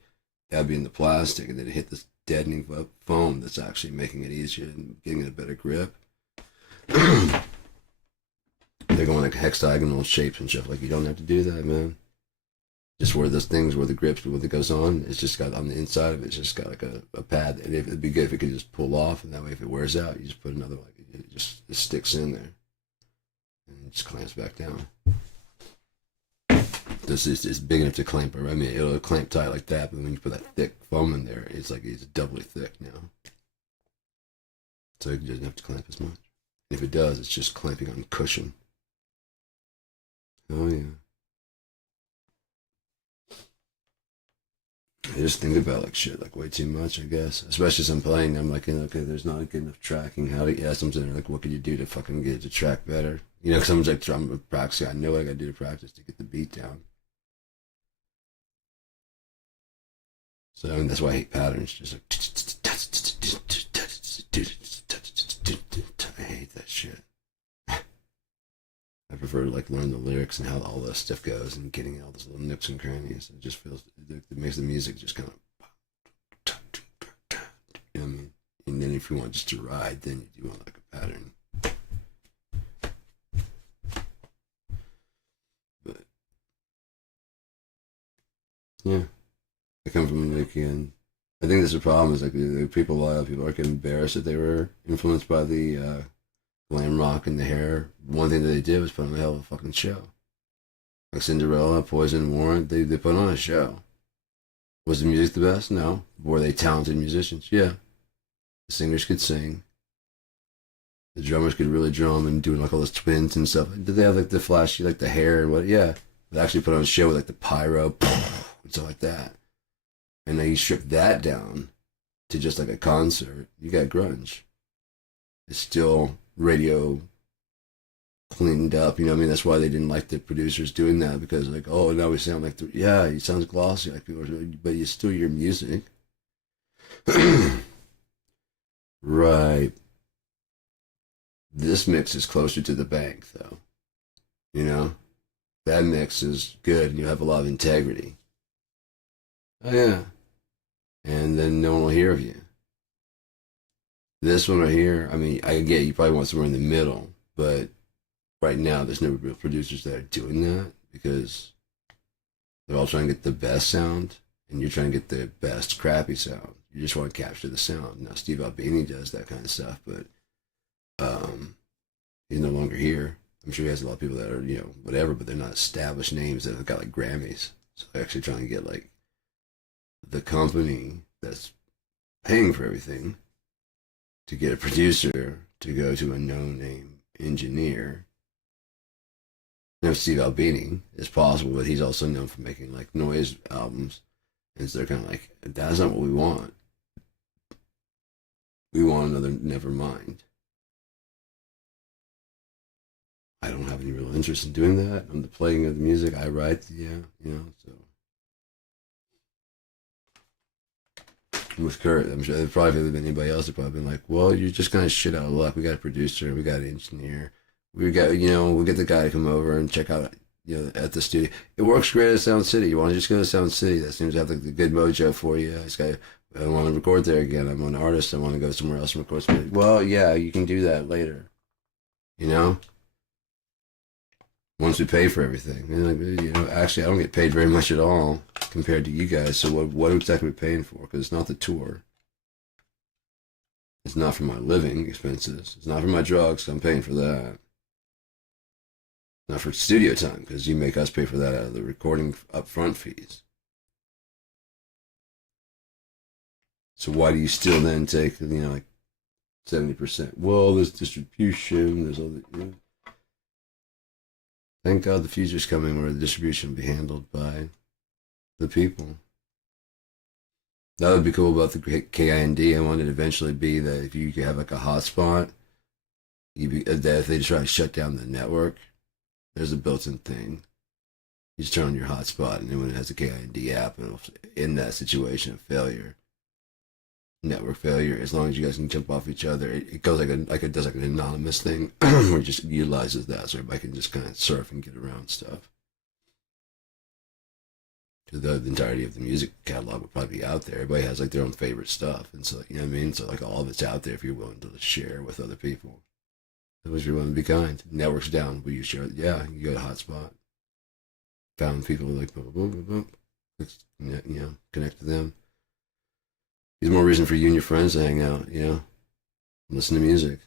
That would be in the plastic, and then it hit this deadening foam that's actually making it easier and getting it a better grip. They're going like hexagonal shapes and stuff. Like, you don't have to do that, man. Just where those things, where the grips, where it goes on, it's just got on the inside of it, it's just got like a pad. And it'd be good if it could just pull off, and that way if it wears out, you just put another, like, it sticks in there. And it just clamps back down. This is big enough to clamp. I mean, it'll clamp tight like that, but when you put that thick foam in there, it's like it's doubly thick now. So it doesn't have to clamp as much. If it does, it's just clamping on cushion. Oh yeah. I just think about like shit like way too much, I guess. Especially as I'm playing, I'm like, okay, there's not a good enough tracking. How to? Yeah, sometimes like, what could you do to fucking get it to track better? You know, because I'm like, I'm practicing. I know what I got to do to practice to get the beat down. So and that's why I hate patterns. Just like, I hate that shit. I prefer to like learn the lyrics and how all that stuff goes and getting all those little nooks and crannies. It just feels, it makes the music just kind of, you know what I mean? And then if you want just to ride, then you do want like a pattern. But yeah, I come from like, and I think that's the problem is like a lot of people are getting embarrassed that they were influenced by the glam rock and the hair. One thing that they did was put on a hell of a fucking show. Like Cinderella, Poison, Warrant, they put on a show. Was the music the best? No. Were they talented musicians? Yeah. The singers could sing. The drummers could really drum and doing like all those twins and stuff. Did they have like the flashy, like the hair and what? Yeah. They actually put on a show with like the pyro and stuff like that. And then you strip that down to just like a concert. You got grunge. It's still radio cleaned up, you know what I mean? That's why they didn't like the producers doing that, because like, oh, now we sound like, yeah, it sounds glossy like people are doing, but it's still your music. Right. This mix is closer to the bank, though. You know? That mix is good, and you have a lot of integrity. Oh, yeah. And then no one will hear of you. This one right here, I mean, I get you probably want somewhere in the middle, but right now there's no real producers that are doing that because they're all trying to get the best sound, and you're trying to get the best crappy sound. You just want to capture the sound. Now Steve Albini does that kind of stuff, but he's no longer here. I'm sure he has a lot of people that are, you know, whatever, but they're not established names that have got like Grammys. So they're actually trying to get like the company that's paying for everything to get a producer to go to a no-name engineer. Now, Steve Albini is possible, but he's also known for making like noise albums. And so they're kind of like, that's not what we want. We want another Nevermind. I don't have any real interest in doing that. I'm the playing of the music. I write, yeah, you know, so. With Kurt, I'm sure if probably been anybody else, they'd probably been like, well, you're just kind of shit out of luck. We got a producer, we got an engineer, we got, you know, we'll get the guy to come over and check out, you know, at the studio. It works great at Sound City. You want to just go to Sound City. That seems to have like the good mojo for you. This guy, I don't want to record there again. I'm an artist. I want to go somewhere else and record something. Well, yeah, you can do that later. You know? Once we pay for everything. And like, you know, actually, I don't get paid very much at all compared to you guys. So what exactly are we paying for? Because it's not the tour. It's not for my living expenses. It's not for my drugs. So I'm paying for that. Not for studio time, because you make us pay for that out of the recording upfront fees. So why do you still then take, you know, like 70%? Well, there's distribution. There's all the. You know, thank God the future's coming where the distribution will be handled by the people. That would be cool about the KIND. I wanted to eventually be that if you have like a hotspot, that if they try to shut down the network, there's a built-in thing. You just turn on your hotspot, and then when it has a KIND app, it'll, in that situation of failure, network failure. As long as you guys can jump off each other, it goes like it does like an anonymous thing, where it just utilizes that so everybody can just kind of surf and get around stuff. Because the entirety of the music catalog will probably be out there. Everybody has like their own favorite stuff, and so you know what I mean. So like all of it's out there if you're willing to share with other people. As long as you're willing to be kind. Network's down, will you share it? Yeah, you go to hotspot. Found people like boom, boom, boom, boom. You know, connect to them. There's more reason for you and your friends to hang out. You know, listen to music.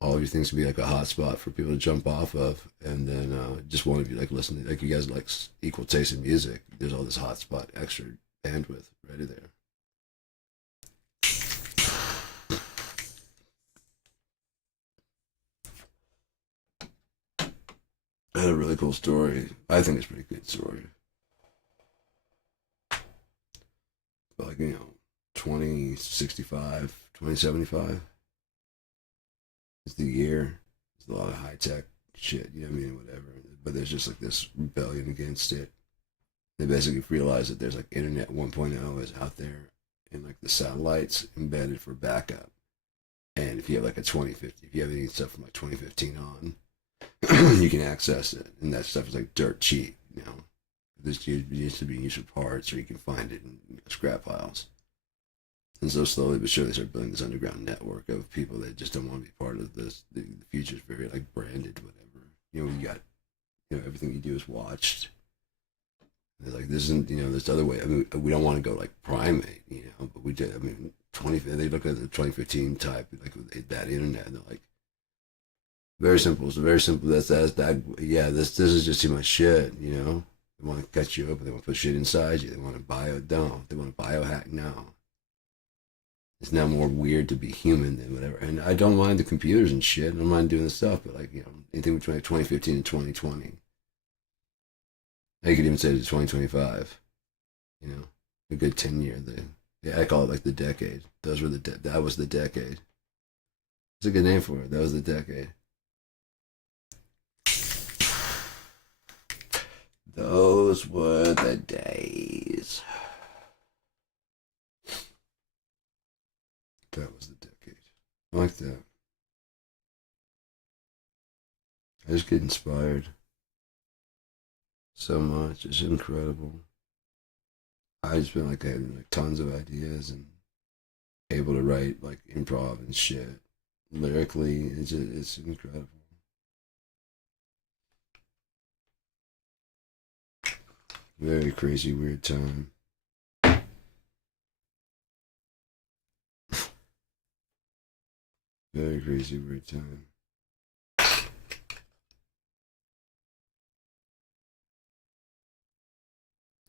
All of your things can be like a hotspot for people to jump off of, and then just one of you like listen to, like you guys like equal taste in music. There's all this hotspot extra bandwidth ready there. I had a really cool story. I think it's a pretty good story. But like, you know, 2065, 2075 is the year. There's a lot of high tech shit, you know what I mean? Whatever. But there's just like this rebellion against it. They basically realize that there's like Internet 1.0 is out there and like the satellites embedded for backup. And if you have like a 2050, if you have any stuff from like 2015 on, you can access it. And that stuff is like dirt cheap, you know. This used to be used for parts, or you can find it in scrap piles. And so slowly but surely, they start building this underground network of people that just don't want to be part of this. The future's very like branded, whatever. You know, you got, you know, everything you do is watched. They're like, this isn't, you know, this other way. I mean, we don't want to go like primate, you know, but we did. I mean, they look at the 2015 type, like that internet, and they're like, very simple. It's very simple. That's that. Yeah, this is just too much shit, you know. They want to cut you open. They want to put shit inside you. They want to They want to biohack now. It's now more weird to be human than whatever. And I don't mind the computers and shit. I don't mind doing the stuff, but like, you know, anything between 2015 and 2020. I could even say to 2025. You know, a good 10-year thing. Yeah, I call it like the decade. That was the decade. It's a good name for it. That was the decade. Those were the days. That was the decade. I like that. I just get inspired so much. It's incredible. I just been like having like tons of ideas and able to write like improv and shit. Lyrically, it's incredible. Very crazy, weird time. Very crazy, weird time.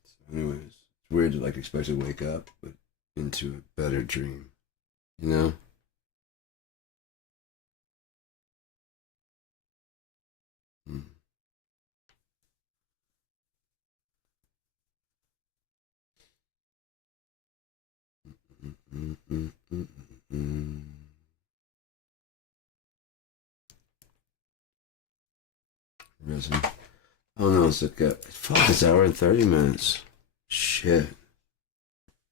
So anyways, it's weird to like expect to wake up, but into a better dream. You know? Mm. Mm, mm, mm, mm, mm. Resin. Oh no, it's like fuck, it's an hour and 30 minutes. Shit.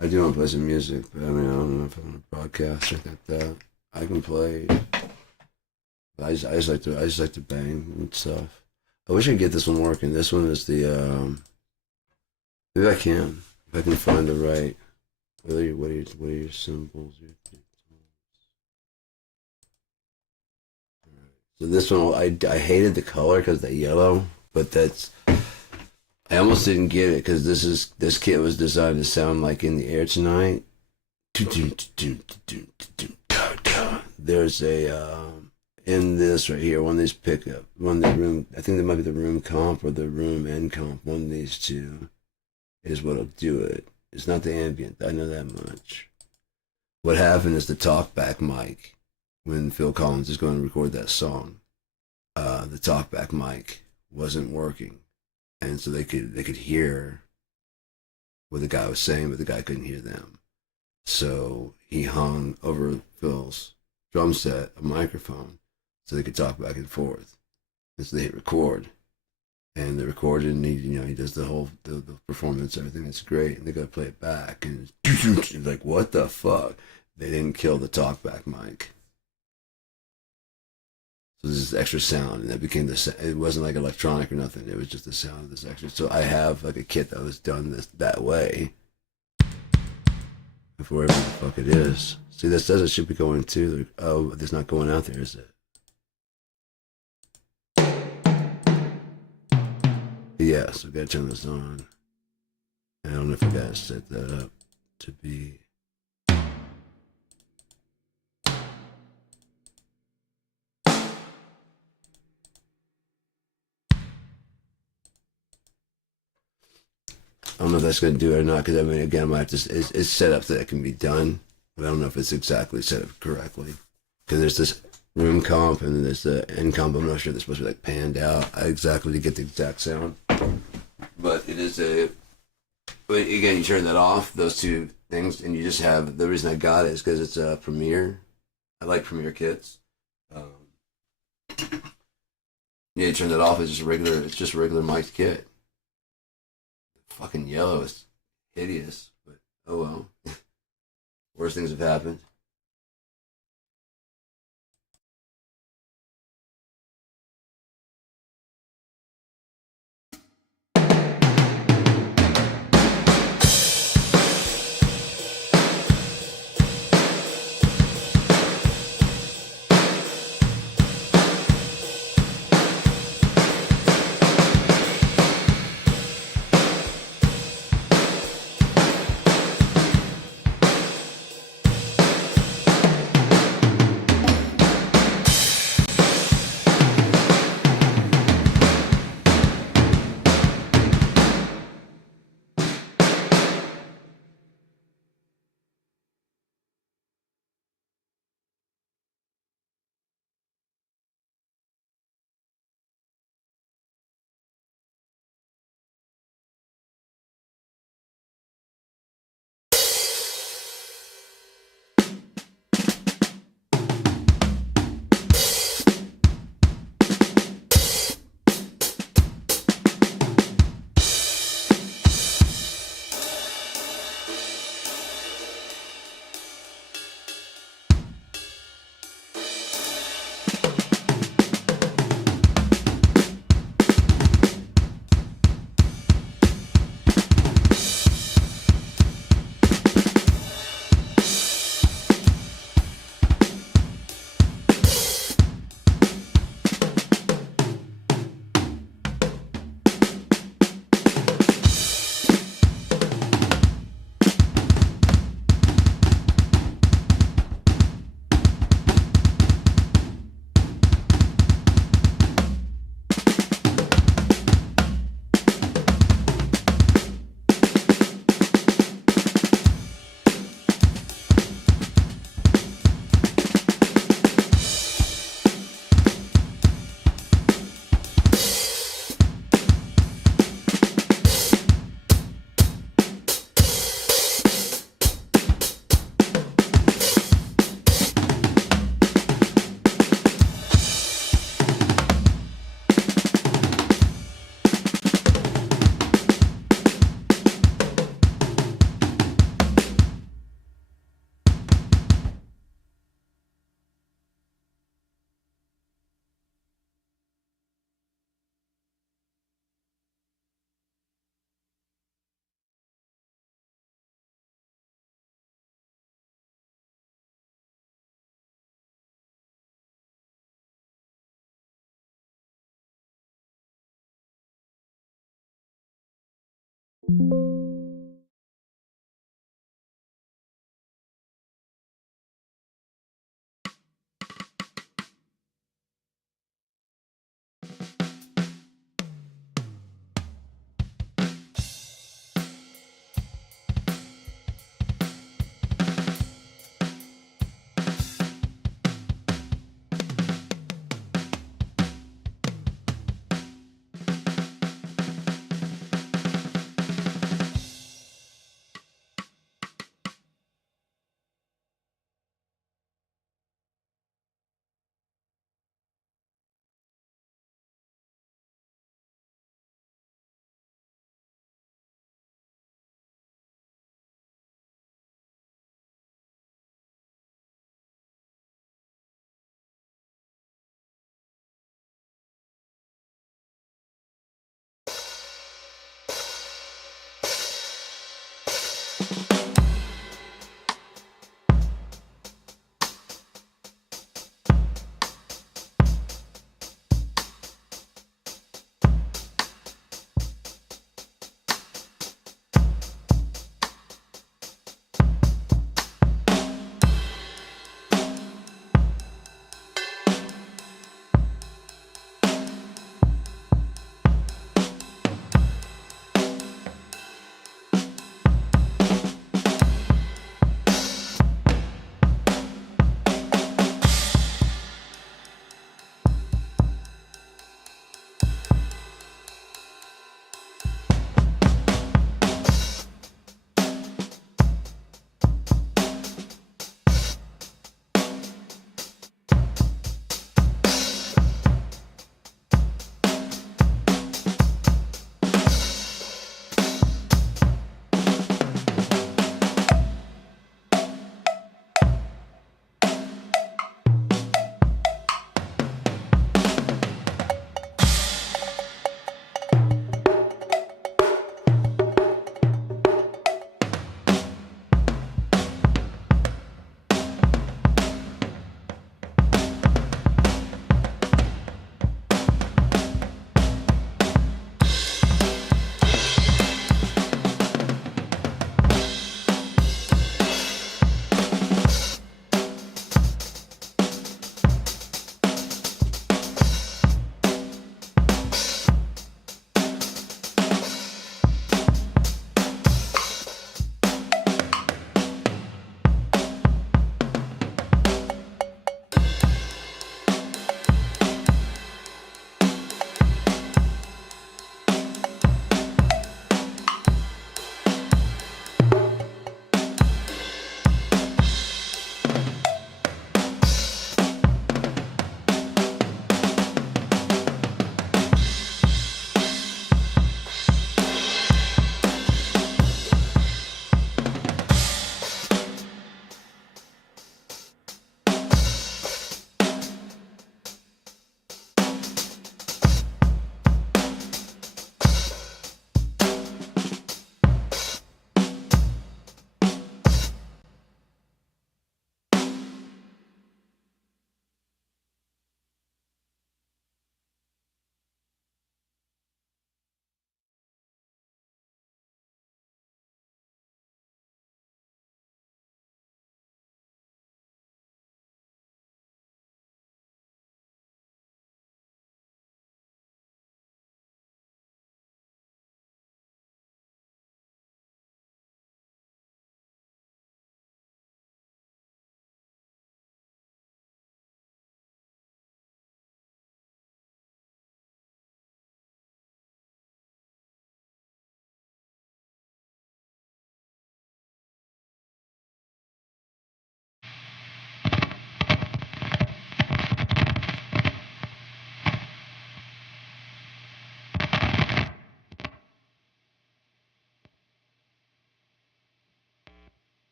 I do want to play some music, but I mean, I don't know if I'm gonna broadcast or anything like that. I can play. But I just like to bang and stuff. I wish I could get this one working. This one is the maybe I can. If I can find the right. What are your symbols? So this one, I hated the color because the yellow, but that's I almost didn't get it because this kit was designed to sound like In the Air Tonight. There's a in this right here, one of these pickup, one of the room. I think that might be the room comp or the room end comp. One of these two is what'll do it. It's not the ambient. I know that much. What happened is the talkback mic when Phil Collins is going to record that song. The talkback mic wasn't working, and so they could hear what the guy was saying, but the guy couldn't hear them. So he hung over Phil's drum set a microphone so they could talk back and forth. And so they hit record. and they recorded, and he does the whole the performance, everything. It's great, and they go to play it back, and it's like, what the fuck? They didn't kill the talkback mic. So there's this extra sound, and that became it wasn't like electronic or nothing. It was just the sound of this extra. So I have like a kit that was done that way for whatever the fuck it is. See, this says it should be going to. Like, oh, it's not going out there, is it? Yeah, so I gotta turn this on. I don't know if I gotta set that up to be. I don't know if that's going to do it or not, because I mean, again, I might have to, it's set up that it can be done, but I don't know if it's exactly set up correctly. Because there's this room comp and then there's the end comp. I'm not sure they're supposed to be like panned out exactly to get the exact sound. But it is but again, you turn that off, those two things, and you just have, the reason I got it is because it's a Premiere. I like Premiere kits. Yeah, you turn that off, it's just a regular mic kit. Fucking yellow is hideous, but oh well. Worst things have happened.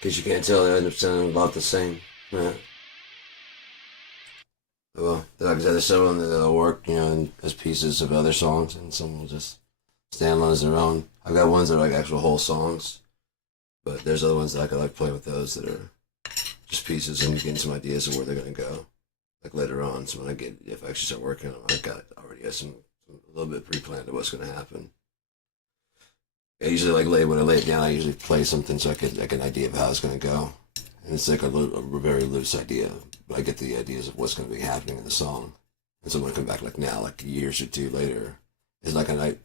case you can't tell, they end up sounding about the same. Yeah. Well, like I said, there's several that'll work, as pieces of other songs, and some will just stand alone as their own. I've got ones that are like actual whole songs, but there's other ones that I could like play with those that are just pieces, and you get some ideas of where they're gonna go, like later on. So when if I actually start working on them, I got already got a little bit pre-planned of what's gonna happen. I usually when I lay it down, I usually play something so I get an idea of how it's gonna go, and it's like a very loose idea, but I get the ideas of what's gonna be happening in the song. And so when I come back like now, like years or two later, it's like I'm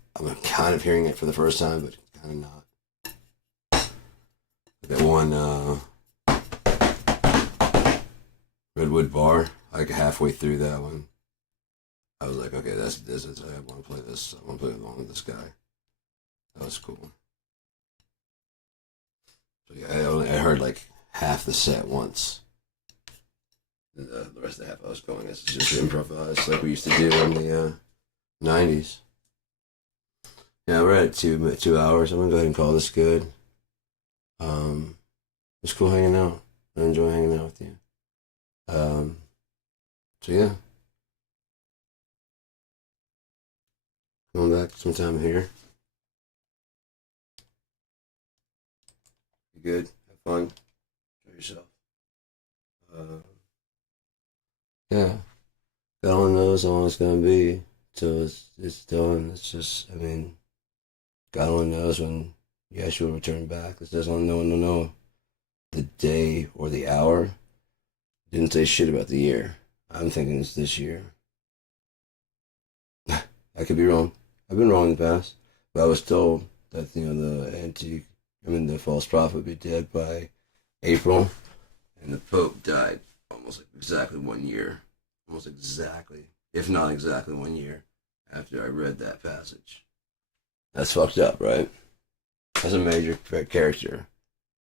kind of hearing it for the first time, but kind of not. That one Redwood Bar, like halfway through that one, I was like, okay, this is, I want to play this. I want to play along with this guy. That was cool. So yeah, I heard like half the set once. And, the rest of the half I was going as just improvised like we used to do in the 90s. Yeah, we're at 2 hours. I'm gonna go ahead and call this good. It's cool hanging out. I enjoy hanging out with you. So yeah, coming back sometime here. Be good. Have fun. Enjoy yourself. Yeah, God only knows how long it's gonna be till it's done. It's just, I mean, God only knows when Yeshua will return back. It says only no one will know the day or the hour. Didn't say shit about the year. I'm thinking it's this year. I could be wrong. I've been wrong in the past, but I was told that the false prophet would be dead by April, and the Pope died almost like exactly 1 year, almost exactly, if not exactly 1 year after I read that passage. That's fucked up, right? That's a major character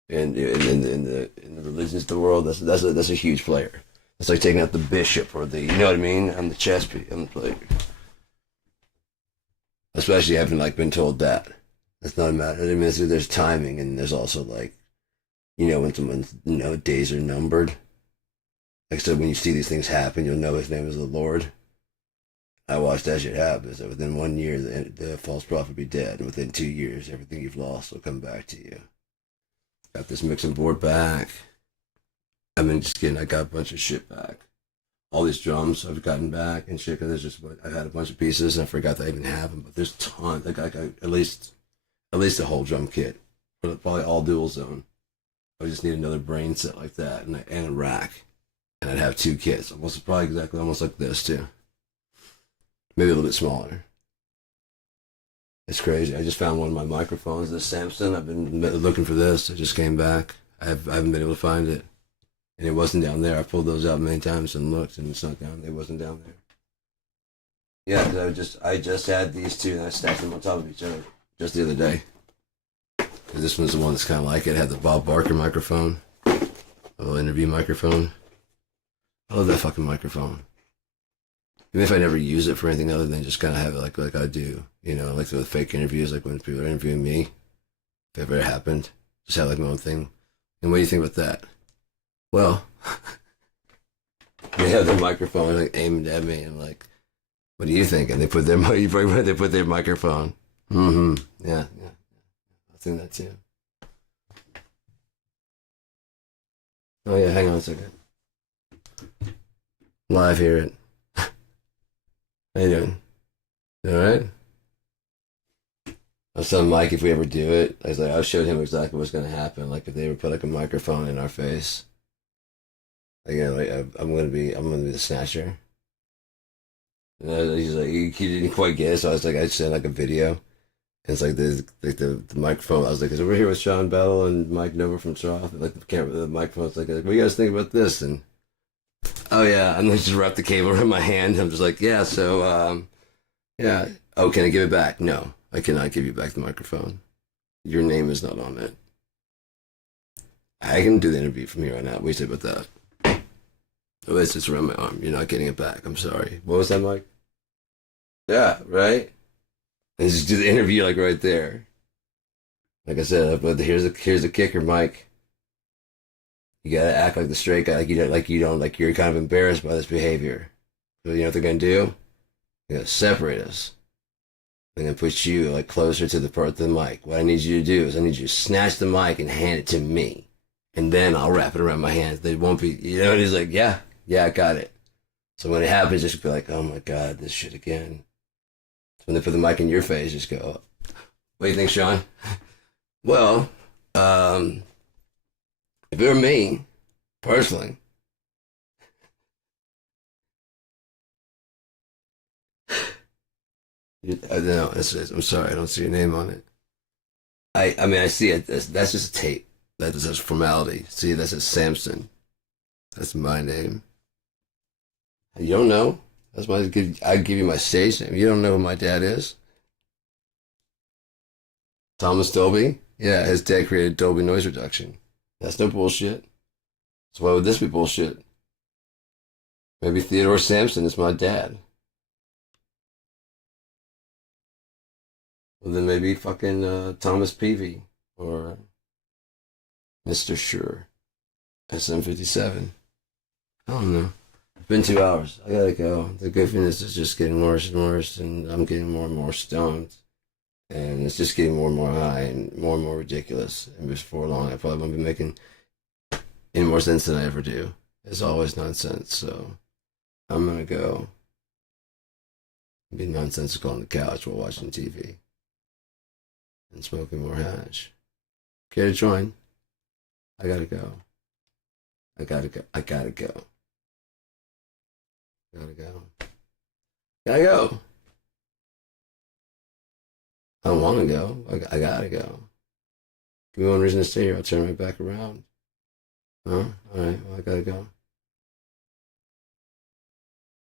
in the religions of the world. That's a huge player. It's like taking out the bishop or you know what I mean? I'm the chess piece. I'm the player. Especially having been told that. That's not a matter. I mean, there's timing, and there's also when someone's days are numbered. Like I said, when you see these things happen, you'll know his name is the Lord. I watched that shit happen. So within 1 year, the false prophet will be dead, and within 2 years, everything you've lost will come back to you. Got this mixing board back. I mean, just kidding. I got a bunch of shit back. All these drums I've gotten back and shit. Cause I had a bunch of pieces and I forgot that I even have them. But there's tons. Like I got at least a whole drum kit, probably all dual zone. I just need another brain set like that and a rack, and I'd have 2 kits. Probably exactly almost like this too. Maybe a little bit smaller. It's crazy. I just found one of my microphones, this Samson. I've been looking for this. I just came back. I haven't been able to find it. And it wasn't down there. I pulled those out many times and looked, and it's not down. It wasn't down there. Yeah, because I just had these two, and I stacked them on top of each other just the other day. Because this one's the one that's kind of like it. It had the Bob Barker microphone, a little interview microphone. I love that fucking microphone. Even if I never use it for anything other than just kind of have it like I do, like the fake interviews, like when people are interviewing me, if it ever happened, just have my own thing. And what do you think about that? Well, they have their microphone aimed at me, and what do you think? And they put their microphone. Mm-hmm. Yeah. I think that too. Oh yeah, hang on a second. Live here. How you doing? You all right? I was telling Mike if we ever do it, I showed him exactly what's gonna happen. Like if they ever put a microphone in our face. Again, I'm gonna be the snatcher. And he's like, he didn't quite get it, so I sent a video. And it's the microphone. I was like, 'cause we're here with Sean Bell and Mike Nova from Trough, and the camera, the microphone's what do you guys think about this? And oh yeah, and they just wrap the cable around my hand. I'm just like, yeah, so yeah. Oh, can I give it back? No, I cannot give you back the microphone. Your name is not on it. I can do the interview from here on out. What do you say about that? Oh, it's just around my arm. You're not getting it back. I'm sorry. What was that, Mike? Yeah, right? And just do the interview right there. Like I said, but here's the kicker, Mike. You gotta act like the straight guy, like you're kind of embarrassed by this behavior. So you know what they're gonna do? They're gonna separate us. They're gonna put you like closer to the part of the mic. What I need you to do is I need you to snatch the mic and hand it to me, and then I'll wrap it around my hands. They won't be, you know. And he's like, yeah, yeah, I got it. So when it happens, just be like, oh my god, this shit again. So when they put the mic in your face, just go, what do you think, Sean? Well, if it were me, personally, no, I'm sorry, I don't see your name on it. I mean, I see it. That's just a tape. That's just formality. See, that's a Samson. That's my name. You don't know? I give you my stage name. You don't know who my dad is? Thomas Dolby? Yeah, his dad created Dolby noise reduction. That's no bullshit. So why would this be bullshit? Maybe Theodore Sampson is my dad. Well, then maybe fucking Thomas Peavy or Mr. Sure, SM57. I don't know. It's been 2 hours. I gotta go. The goofiness is just getting worse and worse, and I'm getting more and more stoned. And it's just getting more and more high and more ridiculous. And before long, I probably won't be making any more sense than I ever do. It's always nonsense. So I'm gonna go be nonsensical on the couch while watching TV and smoking more hash. Care to join? I gotta go. I gotta go. I gotta go. Gotta go. Gotta go. I don't want to go. I gotta go. Give me one reason to stay here. I'll turn right back around. Huh? All right. Well, I gotta go.